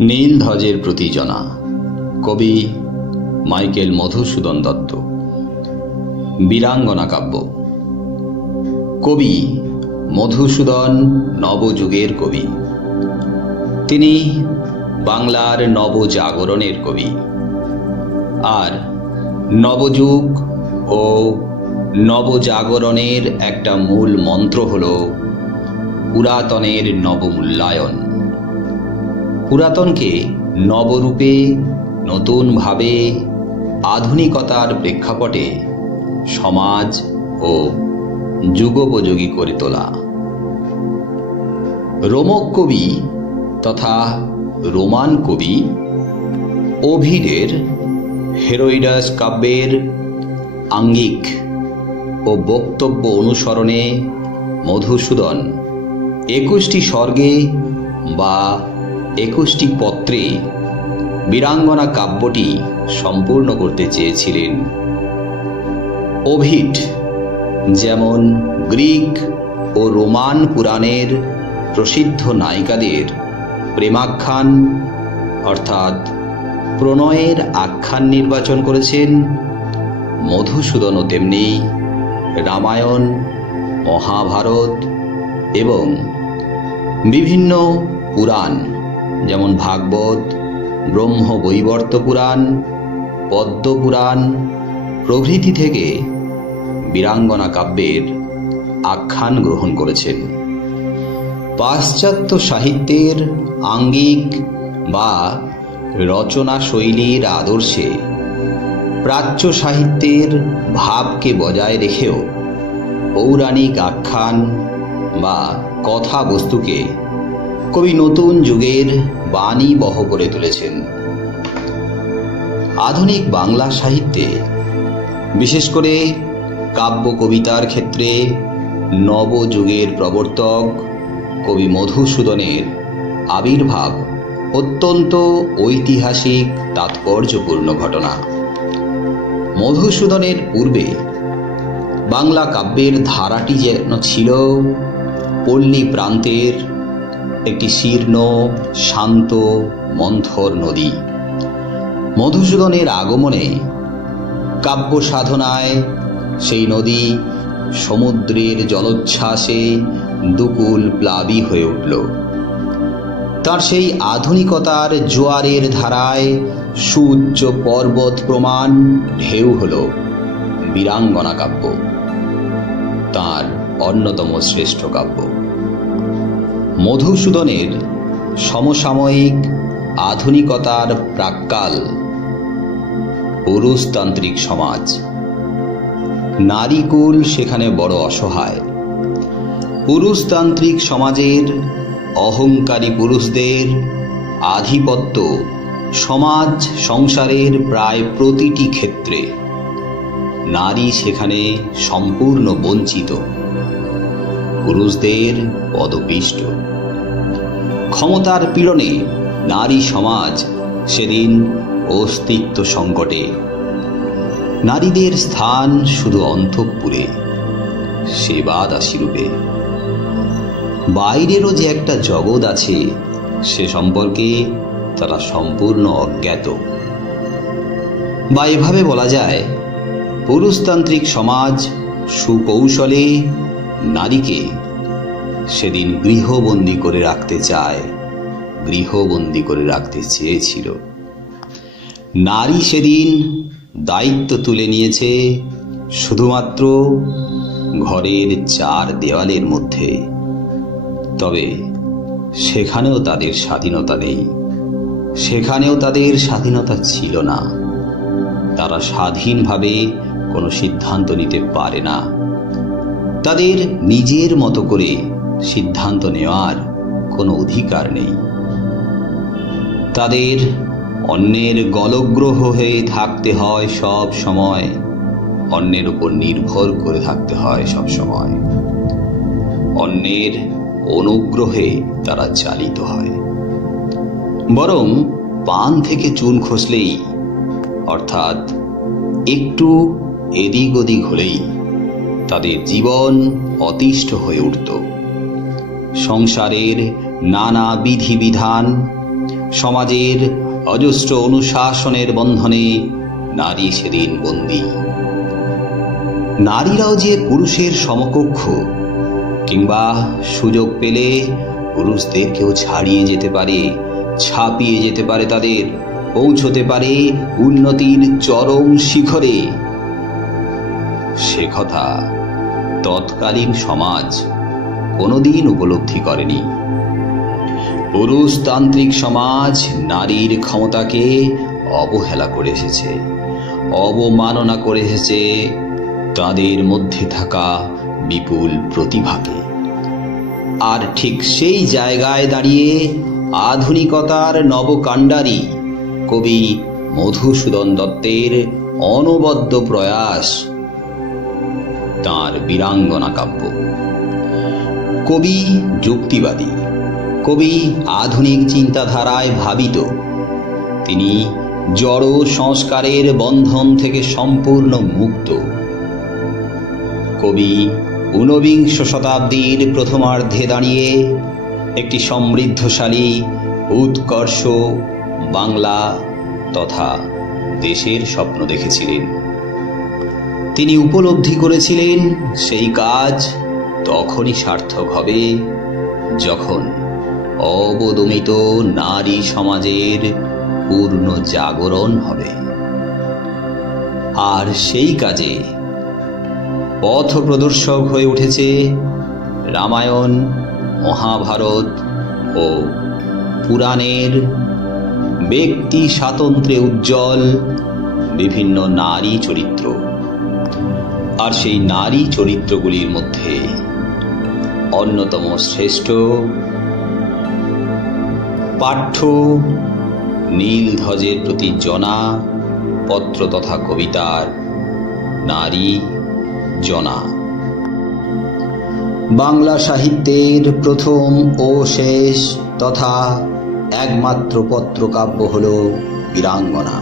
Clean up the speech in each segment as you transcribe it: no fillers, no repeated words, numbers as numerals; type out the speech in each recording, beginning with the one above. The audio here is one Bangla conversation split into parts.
নীলধ্বজের প্রতিজনা, কবি মাইকেল মধুসূদন দত্ত। বীরাঙ্গনা কাব্য। কবি মধুসূদন নবযুগের কবি। তিনি বাংলার নবজাগরণের কবি। আর নবযুগ ও নবজাগরণের একটা মূল মন্ত্র হল পুরাতনের নবমূল্যায়ন। পুরাতনকে নবরূপে, নতুনভাবে, আধুনিকতার প্রেক্ষাপটে সমাজ ও যুগোপযোগী করে তোলা। রোমক কবি তথা রোমান কবি ওভিডের হেরোইডাস কাব্যের আঙ্গিক ও বক্তব্য অনুসরণে মধুসূদন 21টি স্বর্গে বা 21টি পত্রে বীরাঙ্গনা কাব্যটি সম্পূর্ণ করতে চেয়েছিলেন। ওভিড যেমন গ্রিক ও রোমান পুরাণের প্রসিদ্ধ নায়িকাদের প্রেমাখ্যান অর্থাৎ প্রণয়ের আখ্যান নির্বাচন করেছেন, মধুসূদনও তেমনি রামায়ণ, মহাভারত এবং বিভিন্ন পুরাণ যেমন ভাগবত, ব্রহ্মবৈবর্ত পুরাণ, পদ্মপুরাণ প্রভৃতি থেকে বীরাঙ্গনা কাব্যের আখ্যান গ্রহণ করেছেন। পাশ্চাত্য সাহিত্যের আঙ্গিক বা রচনা শৈলীর আদর্শে প্রাচ্য সাহিত্যের ভাবকে বজায় রেখেও পৌরাণিক আখ্যান বা কথাবস্তুকে কবি নতুন যুগের বাণী বহ করে তুলেছেন। আধুনিক বাংলা সাহিত্যে বিশেষ করে কাব্য কবিতার ক্ষেত্রে নবযুগের প্রবর্তক কবি মধুসূদনের আবির্ভাব অত্যন্ত ঐতিহাসিক তাৎপর্যপূর্ণ ঘটনা। মধুসূদনের পূর্বে বাংলা কাব্যের ধারাটি যেন ছিল পল্লী প্রান্তের একটি শীর্ণ, শান্ত, মন্থর নদী। মধুসূদনের আগমনে কাব্য সাধনায় সেই নদী সমুদ্রের জলোচ্ছ্বাসে দুকুল প্লাবী হয়ে উঠল। তার সেই আধুনিকতার জোয়ারের ধারায় সুউচ্চ পর্বত প্রমাণ ঢেউ হল বীরাঙ্গনা কাব্য, তার অন্যতম শ্রেষ্ঠ কাব্য। মধুসূদনের সমসাময়িক আধুনিকতার প্রাক্কাল পুরুষতান্ত্রিক সমাজ। নারীকুল সেখানে বড় অসহায়। পুরুষতান্ত্রিক সমাজের অহংকারী পুরুষদের আধিপত্য সমাজ সংসারের প্রায় প্রতিটি ক্ষেত্রে। নারী সেখানে সম্পূর্ণ বঞ্চিত, পুরুষদের পদপিষ্ট। ক্ষমতার পীড়নে নারী সমাজ সেদিন অস্তিত্ব সংকটে। নারীদের স্থান শুধু অন্তঃপুরে, সেবাদাসী রূপে। বাইরেরও যে একটা জগৎ আছে সে সম্পর্কে তারা সম্পূর্ণ অজ্ঞাত। বা এভাবে বলা যায়, পুরুষতান্ত্রিক সমাজ সুকৌশলে নারীকে সেদিন গৃহবন্দী করে রাখতে চায়, গৃহবন্দী করে রাখতে চেয়েছিল। নারী সেদিন দায়িত্ব তুলে নিয়েছে শুধুমাত্র ঘরের চার দেওয়ালের মধ্যে। তবে সেখানেও তাদের স্বাধীনতা নেই, সেখানেও তাদের স্বাধীনতা ছিল না। তারা স্বাধীনভাবে কোনো সিদ্ধান্ত নিতে পারে না। তাদের নিজের মতো করে সিদ্ধান্ত নেওয়ার কোনো অধিকার নেই। তাদের অন্যের গলগ্রহ হয়ে থাকতে হয় সব সময়, অন্যের উপর নির্ভর করে থাকতে হয় সব সময়। অন্যের অনুগ্রহে তারা চালিত হয়। বরং পান থেকে চুন খসলেই, অর্থাৎ একটু এদিক ওদিক হলেই তাদের জীবন অতিষ্ঠ হয়ে উঠত। সংসারের নানা বিধিবিধান সমাজের অজস্র অনুশাসনের বন্ধনে নারী সেদিন বন্দী। নারীরাও যে পুরুষের সমকক্ষ, কিংবা সুযোগ পেলে পুরুষদেরকেও ছাড়িয়ে যেতে পারে, ছাপিয়ে যেতে পারে, তাদের পৌঁছতে পারে উন্নতির চরম শিখরে, সে কথা তৎকালীন সমাজ কোনোদিন উপলব্ধি করেনি। পুরুষতান্ত্রিক সমাজ নারীর ক্ষমতাকে অবহেলা করে এসেছে, অবমাননা করে এসেছে তাদের মধ্যে থাকা বিপুল প্রতিভাকে। আর ঠিক সেই জায়গায় দাঁড়িয়ে আধুনিকতার নবকাণ্ডারী কবি মধুসূদন দত্তের অনবদ্য প্রয়াস তাঁর বীরাঙ্গনা কাব্য। কবি যুক্তিবাদী, কবি আধুনিক চিন্তাধারায় ভাবিত। তিনি জড় সংস্কারের বন্ধন থেকে সম্পূর্ণ মুক্ত। কবি ঊনবিংশ শতাব্দীর প্রথমার্ধে দাঁড়িয়ে একটি সমৃদ্ধশালী উৎকর্ষ বাংলা তথা দেশের স্বপ্ন দেখেছিলেন। তিনি উপলব্ধি করেছিলেন সেই কাজ তখনই সার্থক হবে যখন অবদমিত নারী সমাজের পূর্ণ জাগরণ হবে। আর সেই কাজে পথ প্রদর্শক হয়ে উঠেছে রামায়ণ, মহাভারত ও পুরাণের ব্যক্তি স্বাতন্ত্র্যে উজ্জ্বল বিভিন্ন নারী চরিত্র। আর সেই নারী চরিত্রগুলির মধ্যে অন্যতম শ্রেষ্ঠ পাঠ্য নীলধ্বজের প্রতি জনা পত্র তথা কবিতার নারী জনা। বাংলা সাহিত্যের প্রথম ও শেষ তথা একমাত্র পত্রকাব্য হল বীরাঙ্গনা।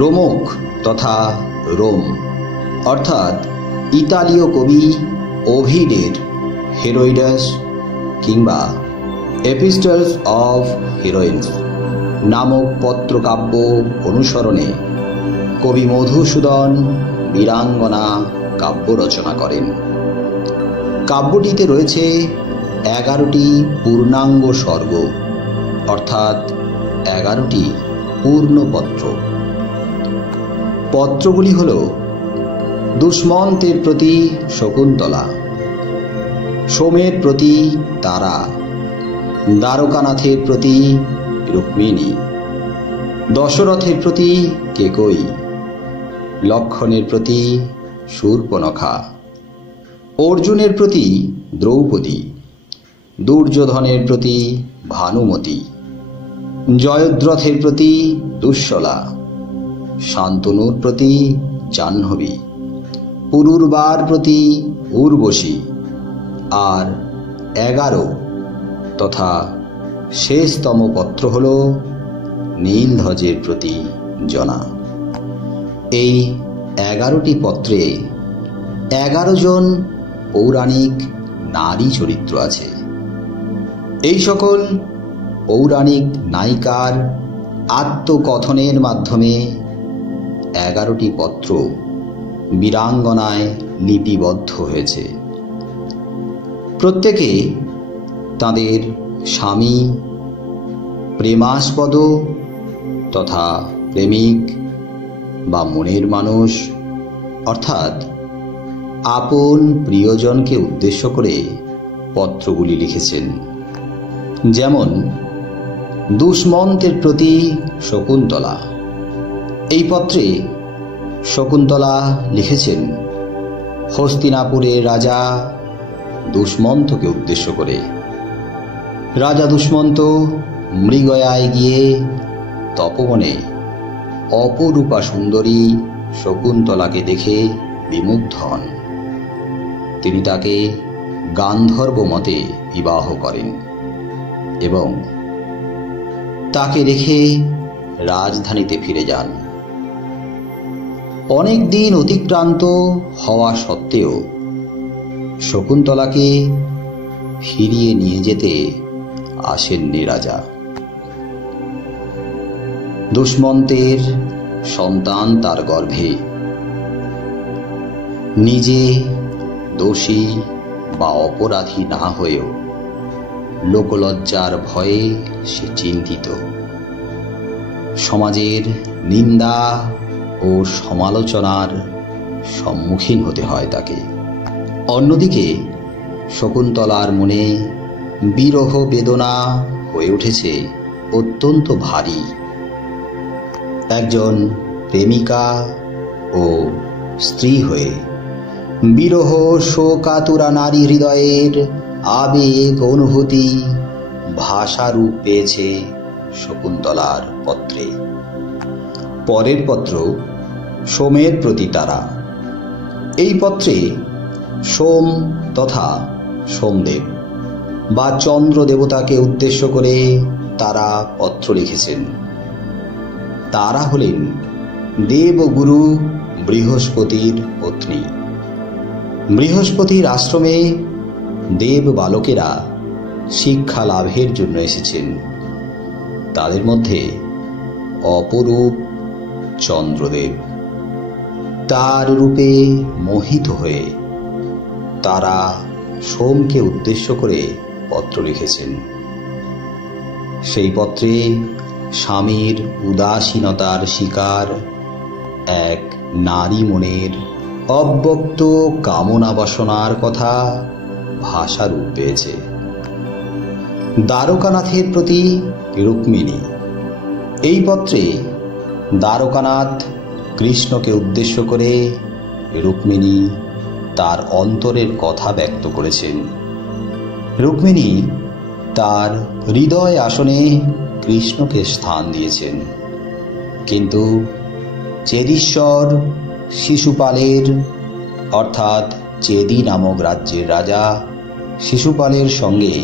রোমক তথা রোম অর্থাৎ ইতালীয় কবি ওভিডের হেরোইডাস কিংবা এপিস্টলস অফ হিরোইন্স নামক পত্রকাব্য অনুসরণে কবি মধুসূদন বীরাঙ্গনা কাব্য রচনা করেন। কাব্যটিতে রয়েছে 11টি পূর্ণাঙ্গ স্বর্গ অর্থাৎ 11টি পূর্ণপত্র। পত্রগুলি হল দুষ্মন্তের প্রতি শকুন্তলা, সোমের প্রতি তারা, দ্বারকানাথের প্রতি রুক্মিণী, দশরথের প্রতি কেকই, লক্ষণের প্রতি শূর্পণখা, অর্জুনের প্রতি দ্রৌপদী, দুর্যোধনের প্রতি ভানুমতি, জয়দ্রথের প্রতি দুঃশলা, শান্তনুর প্রতি জাহ্নবী, পুরুরবার প্রতি উর্বশী, আর 11 তথা শেষতম পত্র হল নীলধ্বজের প্রতি জনা। এই 11টি পত্রে 11 জন পৌরাণিক নারী চরিত্র আছে। এই সকল পৌরাণিক নায়িকার আত্মকথনের মাধ্যমে 11টি পত্র বীরাঙ্গনায় লিপিবদ্ধ হয়েছে। প্রত্যেকে তাদের স্বামী, প্রেমাস্পদ তথা প্রেমিক বা মনের মানুষ অর্থাৎ আপন প্রিয়জনকে উদ্দেশ্য করে পত্রগুলি লিখেছেন। যেমন দুষ্মন্তের প্রতি শকুন্তলা। এই পত্রে শকুন্তলা লিখেছেন হস্তিনাপুরের রাজা দুষ্মন্তকে উদ্দেশ্য করে। রাজা দুষ্মন্ত মৃগয়ায় গিয়ে তপবনে অপরূপা সুন্দরী শকুন্তলাকে দেখে বিমুগ্ধ হন। তিনি তাকে গান্ধর্ব মতে বিবাহ করেন এবং তাকে রেখে রাজধানীতে ফিরে যান। অনেক দিন অতিক্রান্ত হওয়া সত্ত্বেও শকুন্তলাকে ফিরিয়ে নিয়ে যেতে আসেননি রাজা। দুষ্মন্তের সন্তান তার গর্ভে। নিজে দোষী বা অপরাধী না হয়েও লোকলজ্জার ভয়ে সে চিন্তিত। সমাজের নিন্দা ও সমালোচনার সম্মুখীন হতে হয় তাকে। অন্যদিকে শকুন্তলার মনে বিরহ বেদনা হয়ে উঠেছে অত্যন্ত ভারী। একজন প্রেমিকা ও স্ত্রী হয়ে বিরহ শোকাতুরা নারী হৃদয়ের আবেগ অনুভূতি ভাষারূপ পেয়েছে শকুন্তলার পত্রে। পরের পত্র সোমের প্রতি তারা। এই পত্রে সোম তথা সোমদেব বা চন্দ্র দেবতাকে উদ্দেশ্য করে তারা পত্র লিখেছেন। তারা হলেন দেবগুরু বৃহস্পতির পত্নী। বৃহস্পতির আশ্রমে দেব বালকেরা শিক্ষা লাভের জন্য এসেছেন। তাদের মধ্যে অপরূপ চন্দ্রদেব। তার রূপে মোহিত হয়ে তারা সোমকে উদ্দেশ্য করে পত্র লিখেছেন। সেই পত্রে স্বামীর উদাসীনতার শিকার এক নারী মনের অব্যক্ত কামনা বাসনার কথা ভাষারূপ পেয়েছে। দ্বারকানাথের প্রতি রুক্মিণী। এই পত্রে দ্বারকানাথ কৃষ্ণকে উদ্দেশ্য করে রুক্মিণী তার অন্তরের কথা ব্যক্ত করেছেন। রুক্মিণী তার হৃদয় আসনে কৃষ্ণকে স্থান দিয়েছেন, কিন্তু চেদিশ্বর শিশুপালের অর্থাৎ চেদি নামক রাজ্যের রাজা শিশুপালের সঙ্গে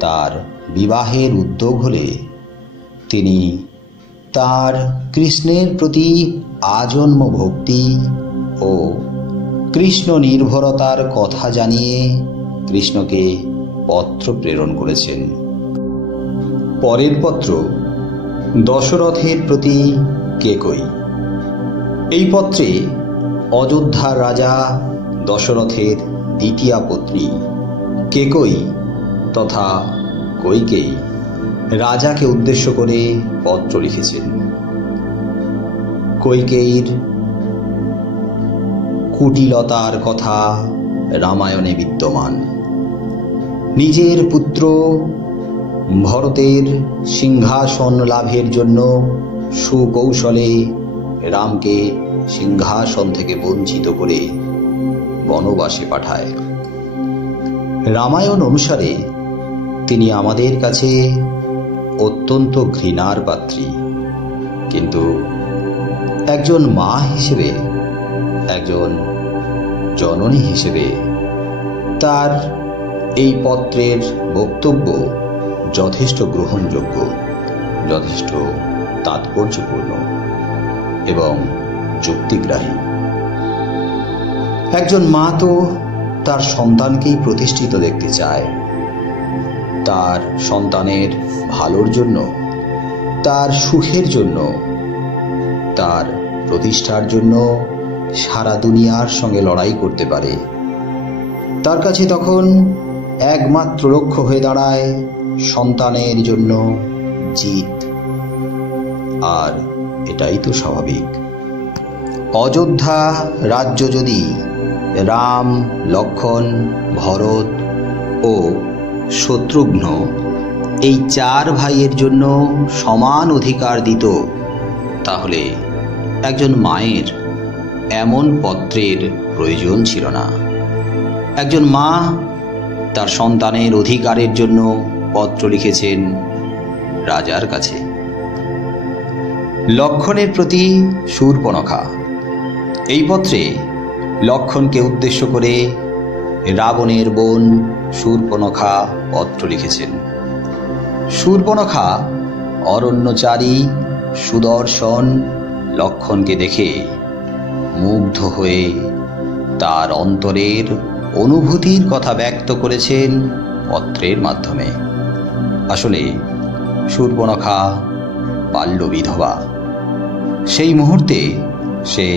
তার বিবাহের উদ্যোগ হলে তিনি তার কৃষ্ণের প্রতি আজন্ম ভক্তি ও কৃষ্ণ নির্ভরতার কথা জানিয়ে কৃষ্ণকে পত্র প্রেরণ করেছেন। পরের পত্র দশরথের প্রতি কেকয়ী। এই পত্রে অযোধ্যার রাজা দশরথের দ্বিতীয়া পত্নী কেকয়ী তথা কৈকেয়ী রাজাকে উদ্দেশ্য করে পত্র লিখেছেন। কৈকেয়ীর কুটিলতার কথা রামায়ণে বিদ্যমান। নিজের পুত্র ভরতের সিংহাসন লাভের জন্য সুকৌশলে রামকে সিংহাসন থেকে বঞ্চিত করে বনবাসে পাঠায়। রামায়ণ অনুসারে তিনি আমাদের কাছে অত্যন্ত ঘৃণার পাত্রী, কিন্তু একজন মা হিসেবে, একজন জননী হিসেবে তার এই পত্রের বক্তব্য যথেষ্ট গ্রহণযোগ্য, যথেষ্ট তাৎপর্যপূর্ণ এবং যুক্তিগ্রাহী। একজন মা তো তার সন্তানকেই প্রতিষ্ঠিত দেখতে চায়। তার সন্তানের ভালোর জন্য, তার সুখের জন্য, তার প্রতিষ্ঠার জন্য সারা দুনিয়ার সঙ্গে লড়াই করতে পারে। তার কাছে তখন একমাত্র লক্ষ্য হয়ে দাঁড়ায় সন্তানের জন্য জিত। আর এটাই তো স্বাভাবিক। অযোধ্যা রাজ্য যদি রাম, লক্ষ্মণ, ভরত ও শত্রুঘ্ন এই চার ভাইয়ের জন্য সমান অধিকার দিত, তাহলে একজন মায়ের এমন পত্রের প্রয়োজন ছিল না। একজন মা তার সন্তানের অধিকারের জন্য পত্র লিখেছেন রাজার কাছে। লক্ষ্মণের প্রতি শূর্পণখা। এই পত্রে লক্ষ্মণকে উদ্দেশ্য করে রাবণের বোন শূর্পণখা পত্র লিখেছেন। শূর্পণখা অরণ্যচারী সুদর্শন লক্ষ্মণকে দেখে মুগ্ধ হয়ে তার অন্তরের অনুভূতির কথা ব্যক্ত করেছেন পত্রের মাধ্যমে। আসলে শূর্পণখা বাল্য বিধবা। সেই মুহূর্তে সে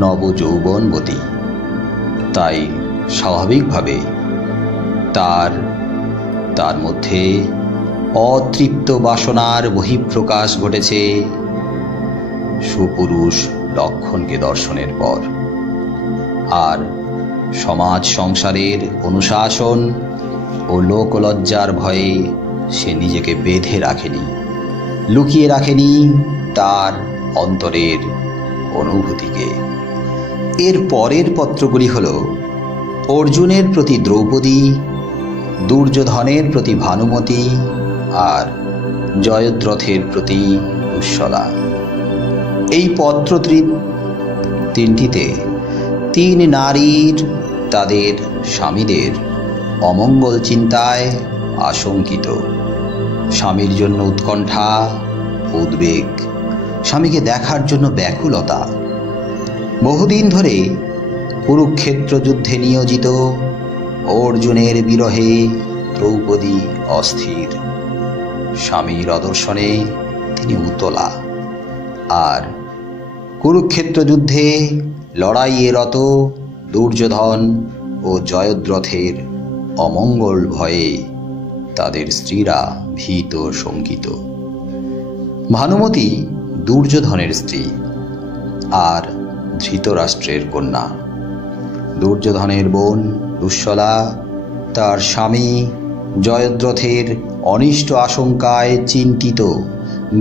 নবযৌবনবতী। তাই স্বাভাবিকভাবে তার মধ্যে অতৃপ্ত বাসনার বহিঃপ্রকাশ ঘটেছে সুপুরুষ লক্ষণকে দর্শনের পর। আর সমাজ সংসারের অনুশাসন ও লোকলজ্জার ভয়ে সে নিজেকে বেঁধে রাখেনি, লুকিয়ে রাখেনি তার অন্তরের অনুভূতিকে। এর পরের পত্রগুলি হল অর্জুনের প্রতি দ্রৌপদী, দুর্যোধনের প্রতি ভানুমতি আর জয়দ্রথের প্রতি দুঃশলা। এই পত্র তিনটিতে তিন নারীর তাদের স্বামীদের অমঙ্গল চিন্তায় আশঙ্কিত, স্বামীর জন্য উৎকণ্ঠা, উদ্বেগ, স্বামীকে দেখার জন্য ব্যাকুলতা। বহুদিন ধরে কুরুক্ষেত্র যুদ্ধে নিয়োজিত অর্জুনের বিরহে দ্রৌপদী অস্থির, স্বামীর অদর্শনে তিনি উতলা। আর কুরুক্ষেত্র যুদ্ধে লড়াইয়ে রত দুর্যোধন ও জয়দ্রথের অমঙ্গল ভয়ে তাদের স্ত্রীরা ভীত শঙ্কিত। ভানুমতি দুর্যোধনের স্ত্রী আর ধৃতরাষ্ট্রের কন্যা। দুর্যোধনের বোন দুঃশলা তার স্বামী জয়দ্রথের অনিষ্ট আশঙ্কায় চিন্তিত,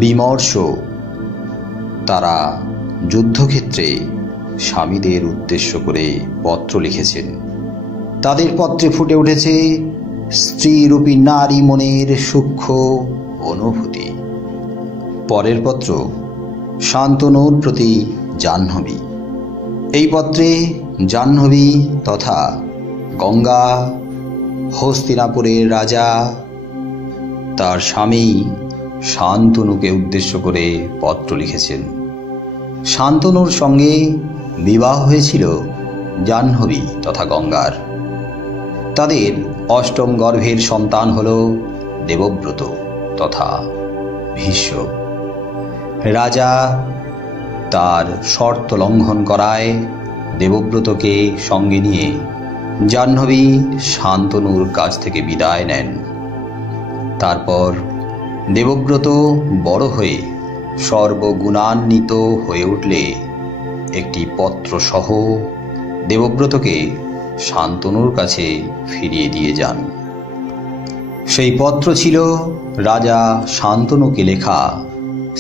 বিমর্ষ। তারা যুদ্ধক্ষেত্রে স্বামীদের উদ্দেশ্য করে পত্র লিখেছেন। তাদের পত্রে ফুটে উঠেছে স্ত্রীরূপী নারী মনের সূক্ষ্ম অনুভূতি। পরের পত্র শান্তনুর প্রতি জাহ্নবী। এই পত্রে জাহ্নবী তথা গঙ্গা, হস্তিনাপুরের রাজা, তার স্বামী শান্তনুকে উদ্দেশ্য করে পত্র লিখেছেন। শান্তনুর সঙ্গে বিবাহ হয়েছিল জাহ্নবী তথা গঙ্গার। তাদের অষ্টম গর্ভের সন্তান হল দেবব্রত তথা ভীষ্ম। রাজা তার শর্ত লঙ্ঘন করায় দেবব্রতকে সঙ্গে নিয়ে জাহ্নবী শান্তনুর কাছ থেকে বিদায় নেন। তারপর দেবব্রত বড় হয়ে সর্বগুণান্বিত হয়ে উঠলে একটি পত্র সহ দেবব্রতকে শান্তনুর কাছে ফিরিয়ে দিয়ে যান। সেই পত্র ছিল রাজা শান্তনুকে লেখা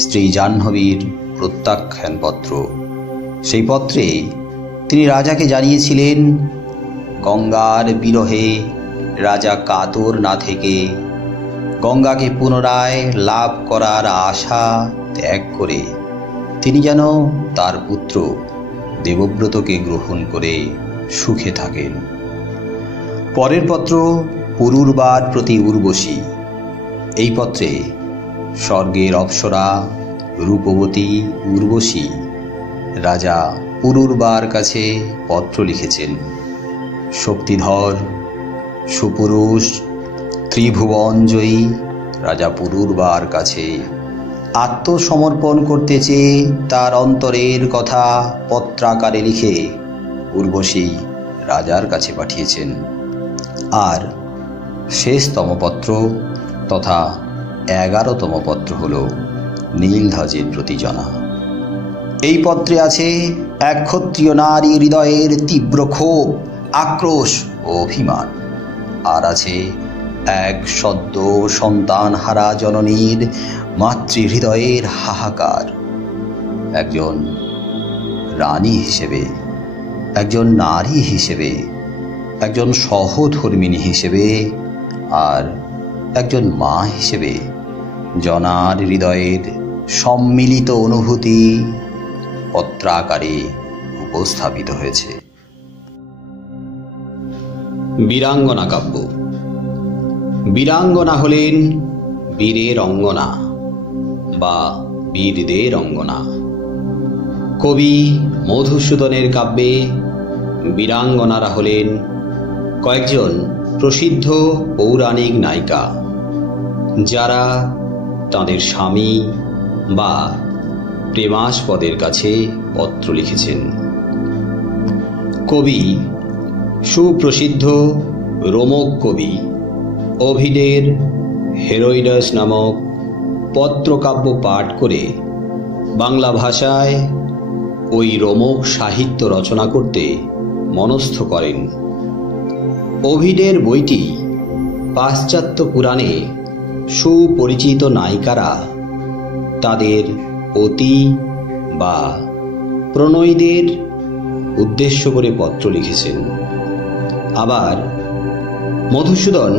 স্ত্রী জাহ্নবীর প্রত্যাখ্যানপত্র। সেই পত্রে তিনি রাজাকে জানিয়েছিলেন, গঙ্গার বিরহে রাজা কাতর না থেকে গঙ্গাকে পুনরায় লাভ করার আশা ত্যাগ করে তিনি যেন তার পুত্র দেবব্রতকে গ্রহণ করে সুখে থাকেন। পরের পত্র পুরুরবার প্রতি উর্বশী। এই পত্রে স্বর্গের অপ্সরা রূপবতী উর্বশী রাজা পুরুরবার কাছে পত্র লিখেছেন। শক্তিধর সুপুরুষ ত্রিভুবনজয়ী রাজা পুরুরবার কাছে আত্মসমর্পণ করতে চেয়ে তার অন্তরের কথা পত্রাকারে লিখে উর্বশী রাজার কাছে পাঠিয়েছেন। আর শেষতম পত্র তথা 11তম পত্র হল নীলধ্বজের প্রতি জনা। এই পত্রে আছে এক ক্ষত্রিয় নারী হৃদয়ের তীব্র ক্ষোভ, আক্রোশ ও অভিমান। আর আছে এক সদ্য সন্তানহারা জননীর মাতৃহৃদয়ের হাহাকার। একজন রানী হিসেবে, একজন নারী হিসেবে, একজন সহধর্মিণী হিসেবে আর একজন মা হিসেবে জনার হৃদয়ের সম্মিলিত অনুভূতি পত্রাকারে উপস্থাপিত হয়েছে। বীরাঙ্গনা কাব্য। বীরাঙ্গনা হলেন বীরের অঙ্গনা বা বীরদের অঙ্গনা। কবি মধুসূদনের কাব্যে বীরাঙ্গনারা হলেন কয়েকজন প্রসিদ্ধ পৌরাণিক নায়িকা, যারা তাদের স্বামী বা প্রেমাস্পদের কাছে পত্র লিখেছেন। কবি, সুপ্রসিদ্ধ রোমক কবি ওভিডের হেরোইডাস নামক পত্রকাব্য পাঠ করে বাংলা ভাষায় ওই রোমক সাহিত্য রচনা করতে মনস্থ করেন। ওভিডের বইটি পাশ্চাত্য পুরাণে সুপরিচিত নায়িকারা তাদের পতি বা প্রণয়ীদের উদ্দেশ্য করে পত্র লিখেছেন। আবার মধুসূদন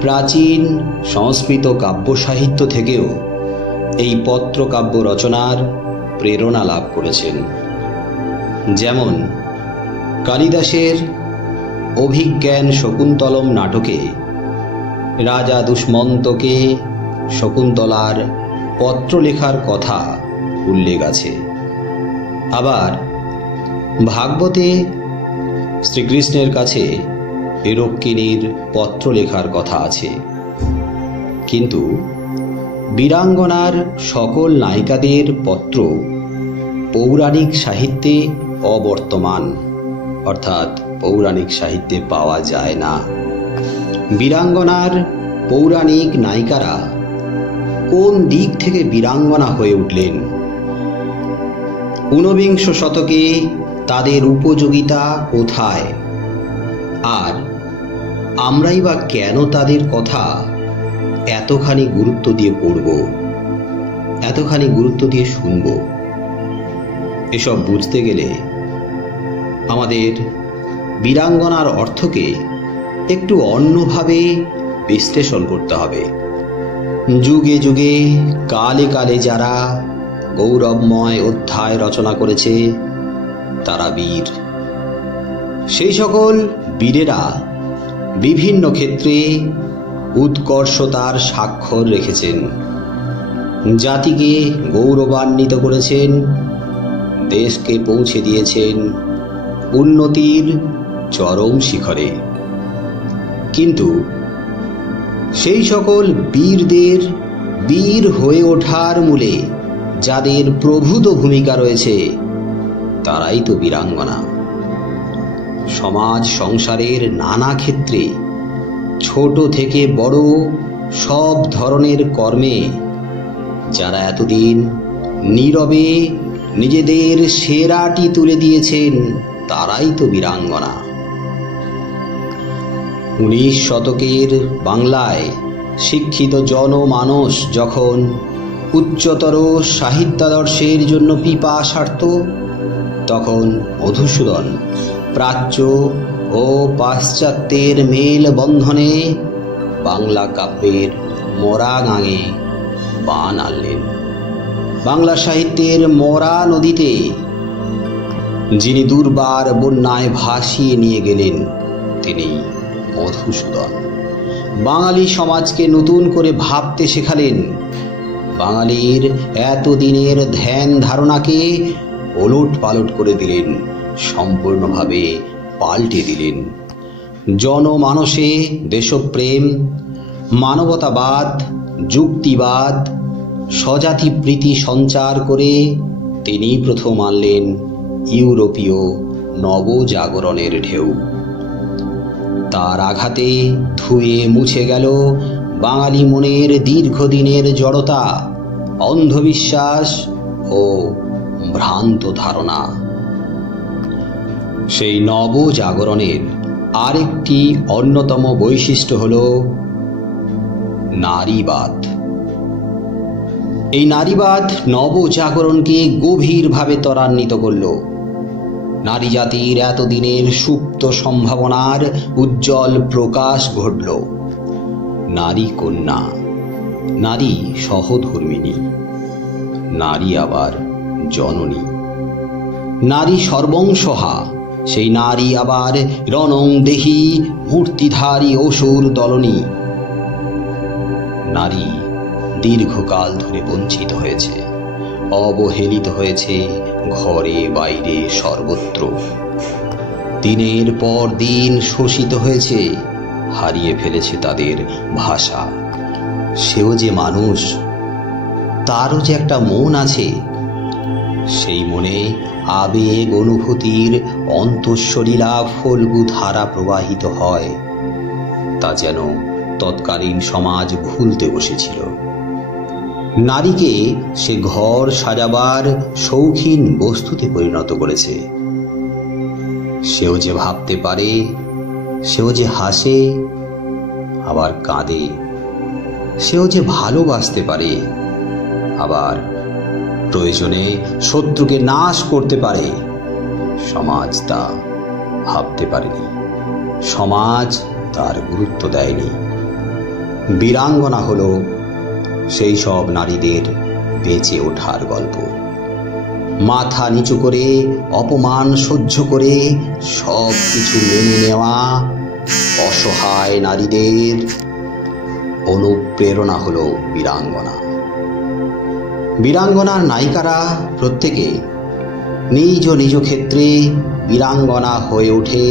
প্রাচীন সংস্কৃত কাব্য সাহিত্য থেকেও এই পত্রকাব্য রচনার প্রেরণা লাভ করেছেন। যেমন কালিদাসের অভিজ্ঞান শকুন্তলম নাটকে রাজা দুষ্মন্তকে শকুন্তলার পত্র লেখার কথা উল্লেখ আছে। আবার ভাগবতে শ্রীকৃষ্ণের কাছে রক্ষিণীর পত্র লেখার কথা আছে। কিন্তু বীরাঙ্গনার সকল নায়িকাদের পত্র পৌরাণিক সাহিত্যে অবর্তমান, অর্থাৎ পৌরাণিক সাহিত্যে পাওয়া যায় না। বীরাঙ্গনার পৌরাণিক নায়িকারা কোন দিক থেকে বীরাঙ্গনা হয়ে উঠলেন, ঊনবিংশ শতকে তাদের উপযোগিতা কোথায়, আর আমরাই বা কেন তাদের কথা এতখানি গুরুত্ব দিয়ে পড়ব, এতখানি গুরুত্ব দিয়ে শুনব? এসব বুঝতে গেলে আমাদের বীরাঙ্গনার অর্থকে একটু অন্যভাবে বিশ্লেষণ করতে হবে। যুগে যুগে কালে কালে যারা গৌরবময় অধ্যায় রচনা করেছে তারা বীর। সেই সকল বীরেরা বিভিন্ন ক্ষেত্রে উৎকর্ষতার স্বাক্ষর রেখেছেন, জাতিকে গৌরবান্বিত করেছেন, দেশকে পৌঁছে দিয়েছেন উন্নতির চরম শিখরে। কিন্তু সেই সকল বীরদের বীর হয়ে ওঠার মূলে যাদের প্রভূত ভূমিকা রয়েছে তারাই তো বীরাঙ্গনা। সমাজ সংসারের নানা ক্ষেত্রে ছোট থেকে বড় সব ধরনের কর্মে যারা এতদিন নীরবে নিজেদের সেরাটি তুলে দিয়েছেন তারাই তো বীরাঙ্গনা। 19 শতকের বাংলায় শিক্ষিত জনমানস যখন উচ্চতর সাহিত্যাদর্শের জন্য পিপাসার্ত, তখন মধুসূদন প্রাচ্য ও পাশ্চাত্যের মেল বন্ধনে বাংলা কাব্যের মরা গাঙে বান আনলেন। বাংলা সাহিত্যের মরা নদীতে যিনি দুর্বার বন্যায় ভাসিয়ে নিয়ে গেলেন তিনি মধুসূদন। বাঙালি সমাজকে নতুন করে ভাবতে শেখালেন, বাঙালির এতদিনের ধ্যান ধারণাকে ওলট পালট করে দিলেন, সম্পূর্ণভাবে পাল্টে দিলেন। জনমানসে দেশপ্রেম, মানবতাবাদ, যুক্তিবাদ, স্বজাতিপ্রীতি সঞ্চার করে তিনি প্রথম আনলেন ইউরোপীয় নবজাগরণের ঢেউ। তার আঘাতে ধুয়ে মুছে গেল বাঙালি মনের দীর্ঘদিনের জড়তা, অন্ধবিশ্বাস ও ভ্রান্ত ধারণা। সেই নবজাগরণের আরেকটি অন্যতম বৈশিষ্ট্য হল নারীবাদ। এই নারীবাদ নবজাগরণকে গভীরভাবে ত্বরান্বিত করল। নারী জাতির এতদিনের সুপ্ত সম্ভাবনার উজ্জ্বল প্রকাশ ঘটল। নারী কন্যা, নারী সহধর্মিণী, নারী আবার জননী, নারী সর্বংসহা, সেই নারী আবার রণং দেহি মূর্তিধারী অসুর দলনী। নারী দীর্ঘকাল ধরে বঞ্চিত হয়েছে, অবহেলিত হয়েছে ঘরে বাইরে সর্বত্র। দিনের পর দিন শোষিত হয়েছে, হারিয়ে ফেলেছে তাদের ভাষা। সেও যে মানুষ, তারও যে একটা মন আছে, সেই মনে আবেগ অনুভূতির অন্তঃসলীলা ফল্গু ধারা প্রবাহিত হয়, তা যেন তৎকালীন সমাজ ভুলতে বসেছিল। নারীকে সে ঘর সাজাবার শৌখিন বস্তুতে পরিণত করেছে। সেও যে ভাবতে পারে, সেও যে হাসে আবার কাঁদে, সেও যে ভালোবাসতে পারে, আবার প্রয়োজনে শত্রুকে নাশ করতে পারে, সমাজ তা ভাবতে পারেনি, সমাজ তার গুরুত্ব দেয়নি। বীরাঙ্গনা হলো সেই সব নারীদের বেঁচে ওঠার গল্প। মাথা নিচু করে, অপমান সহ্য করে সব কিছু মেনে নেওয়া অসহায় নারীদের অনুপ্রেরণা হলো বীরাঙ্গনা। বীরাঙ্গনার নায়িকারা প্রত্যেকে নিজ নিজ ক্ষেত্রে বীরাঙ্গনা হয়ে ওঠে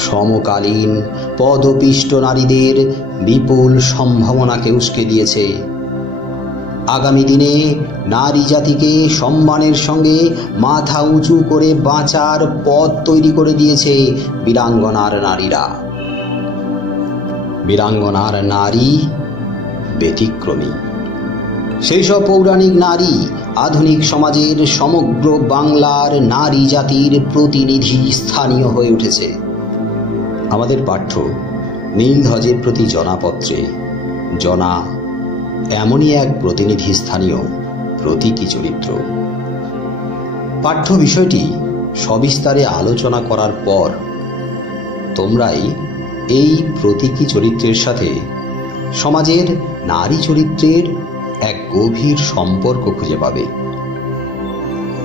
সমকালীন পদপিষ্ট নারীদের বিপুল সম্ভাবনাকে উস্কে দিয়েছে। আগামী দিনে নারী জাতিকে সম্মানের সঙ্গে মাথা উঁচু করে বাঁচার পথ তৈরি করে দিয়েছে বীরাঙ্গনার নারীরা। বীরাঙ্গনার নারী ব্যতিক্রমী। সেই সব পৌরাণিক নারী আধুনিক সমাজের সমগ্র বাংলার নারী জাতির প্রতিনিধি স্থানীয় হয়ে উঠেছে। আমাদের পাঠ্য নীলধ্বজের প্রতি জনাপত্রে জনা এমনই এক প্রতিনিধি স্থানীয় প্রতীকী চরিত্র। পাঠ্য বিষয়টি সবিস্তারে আলোচনা করার পর তোমরাই এই প্রতীকী চরিত্রের সাথে সমাজের নারী চরিত্রের এক গভীর সম্পর্ক খুঁজে পাবে।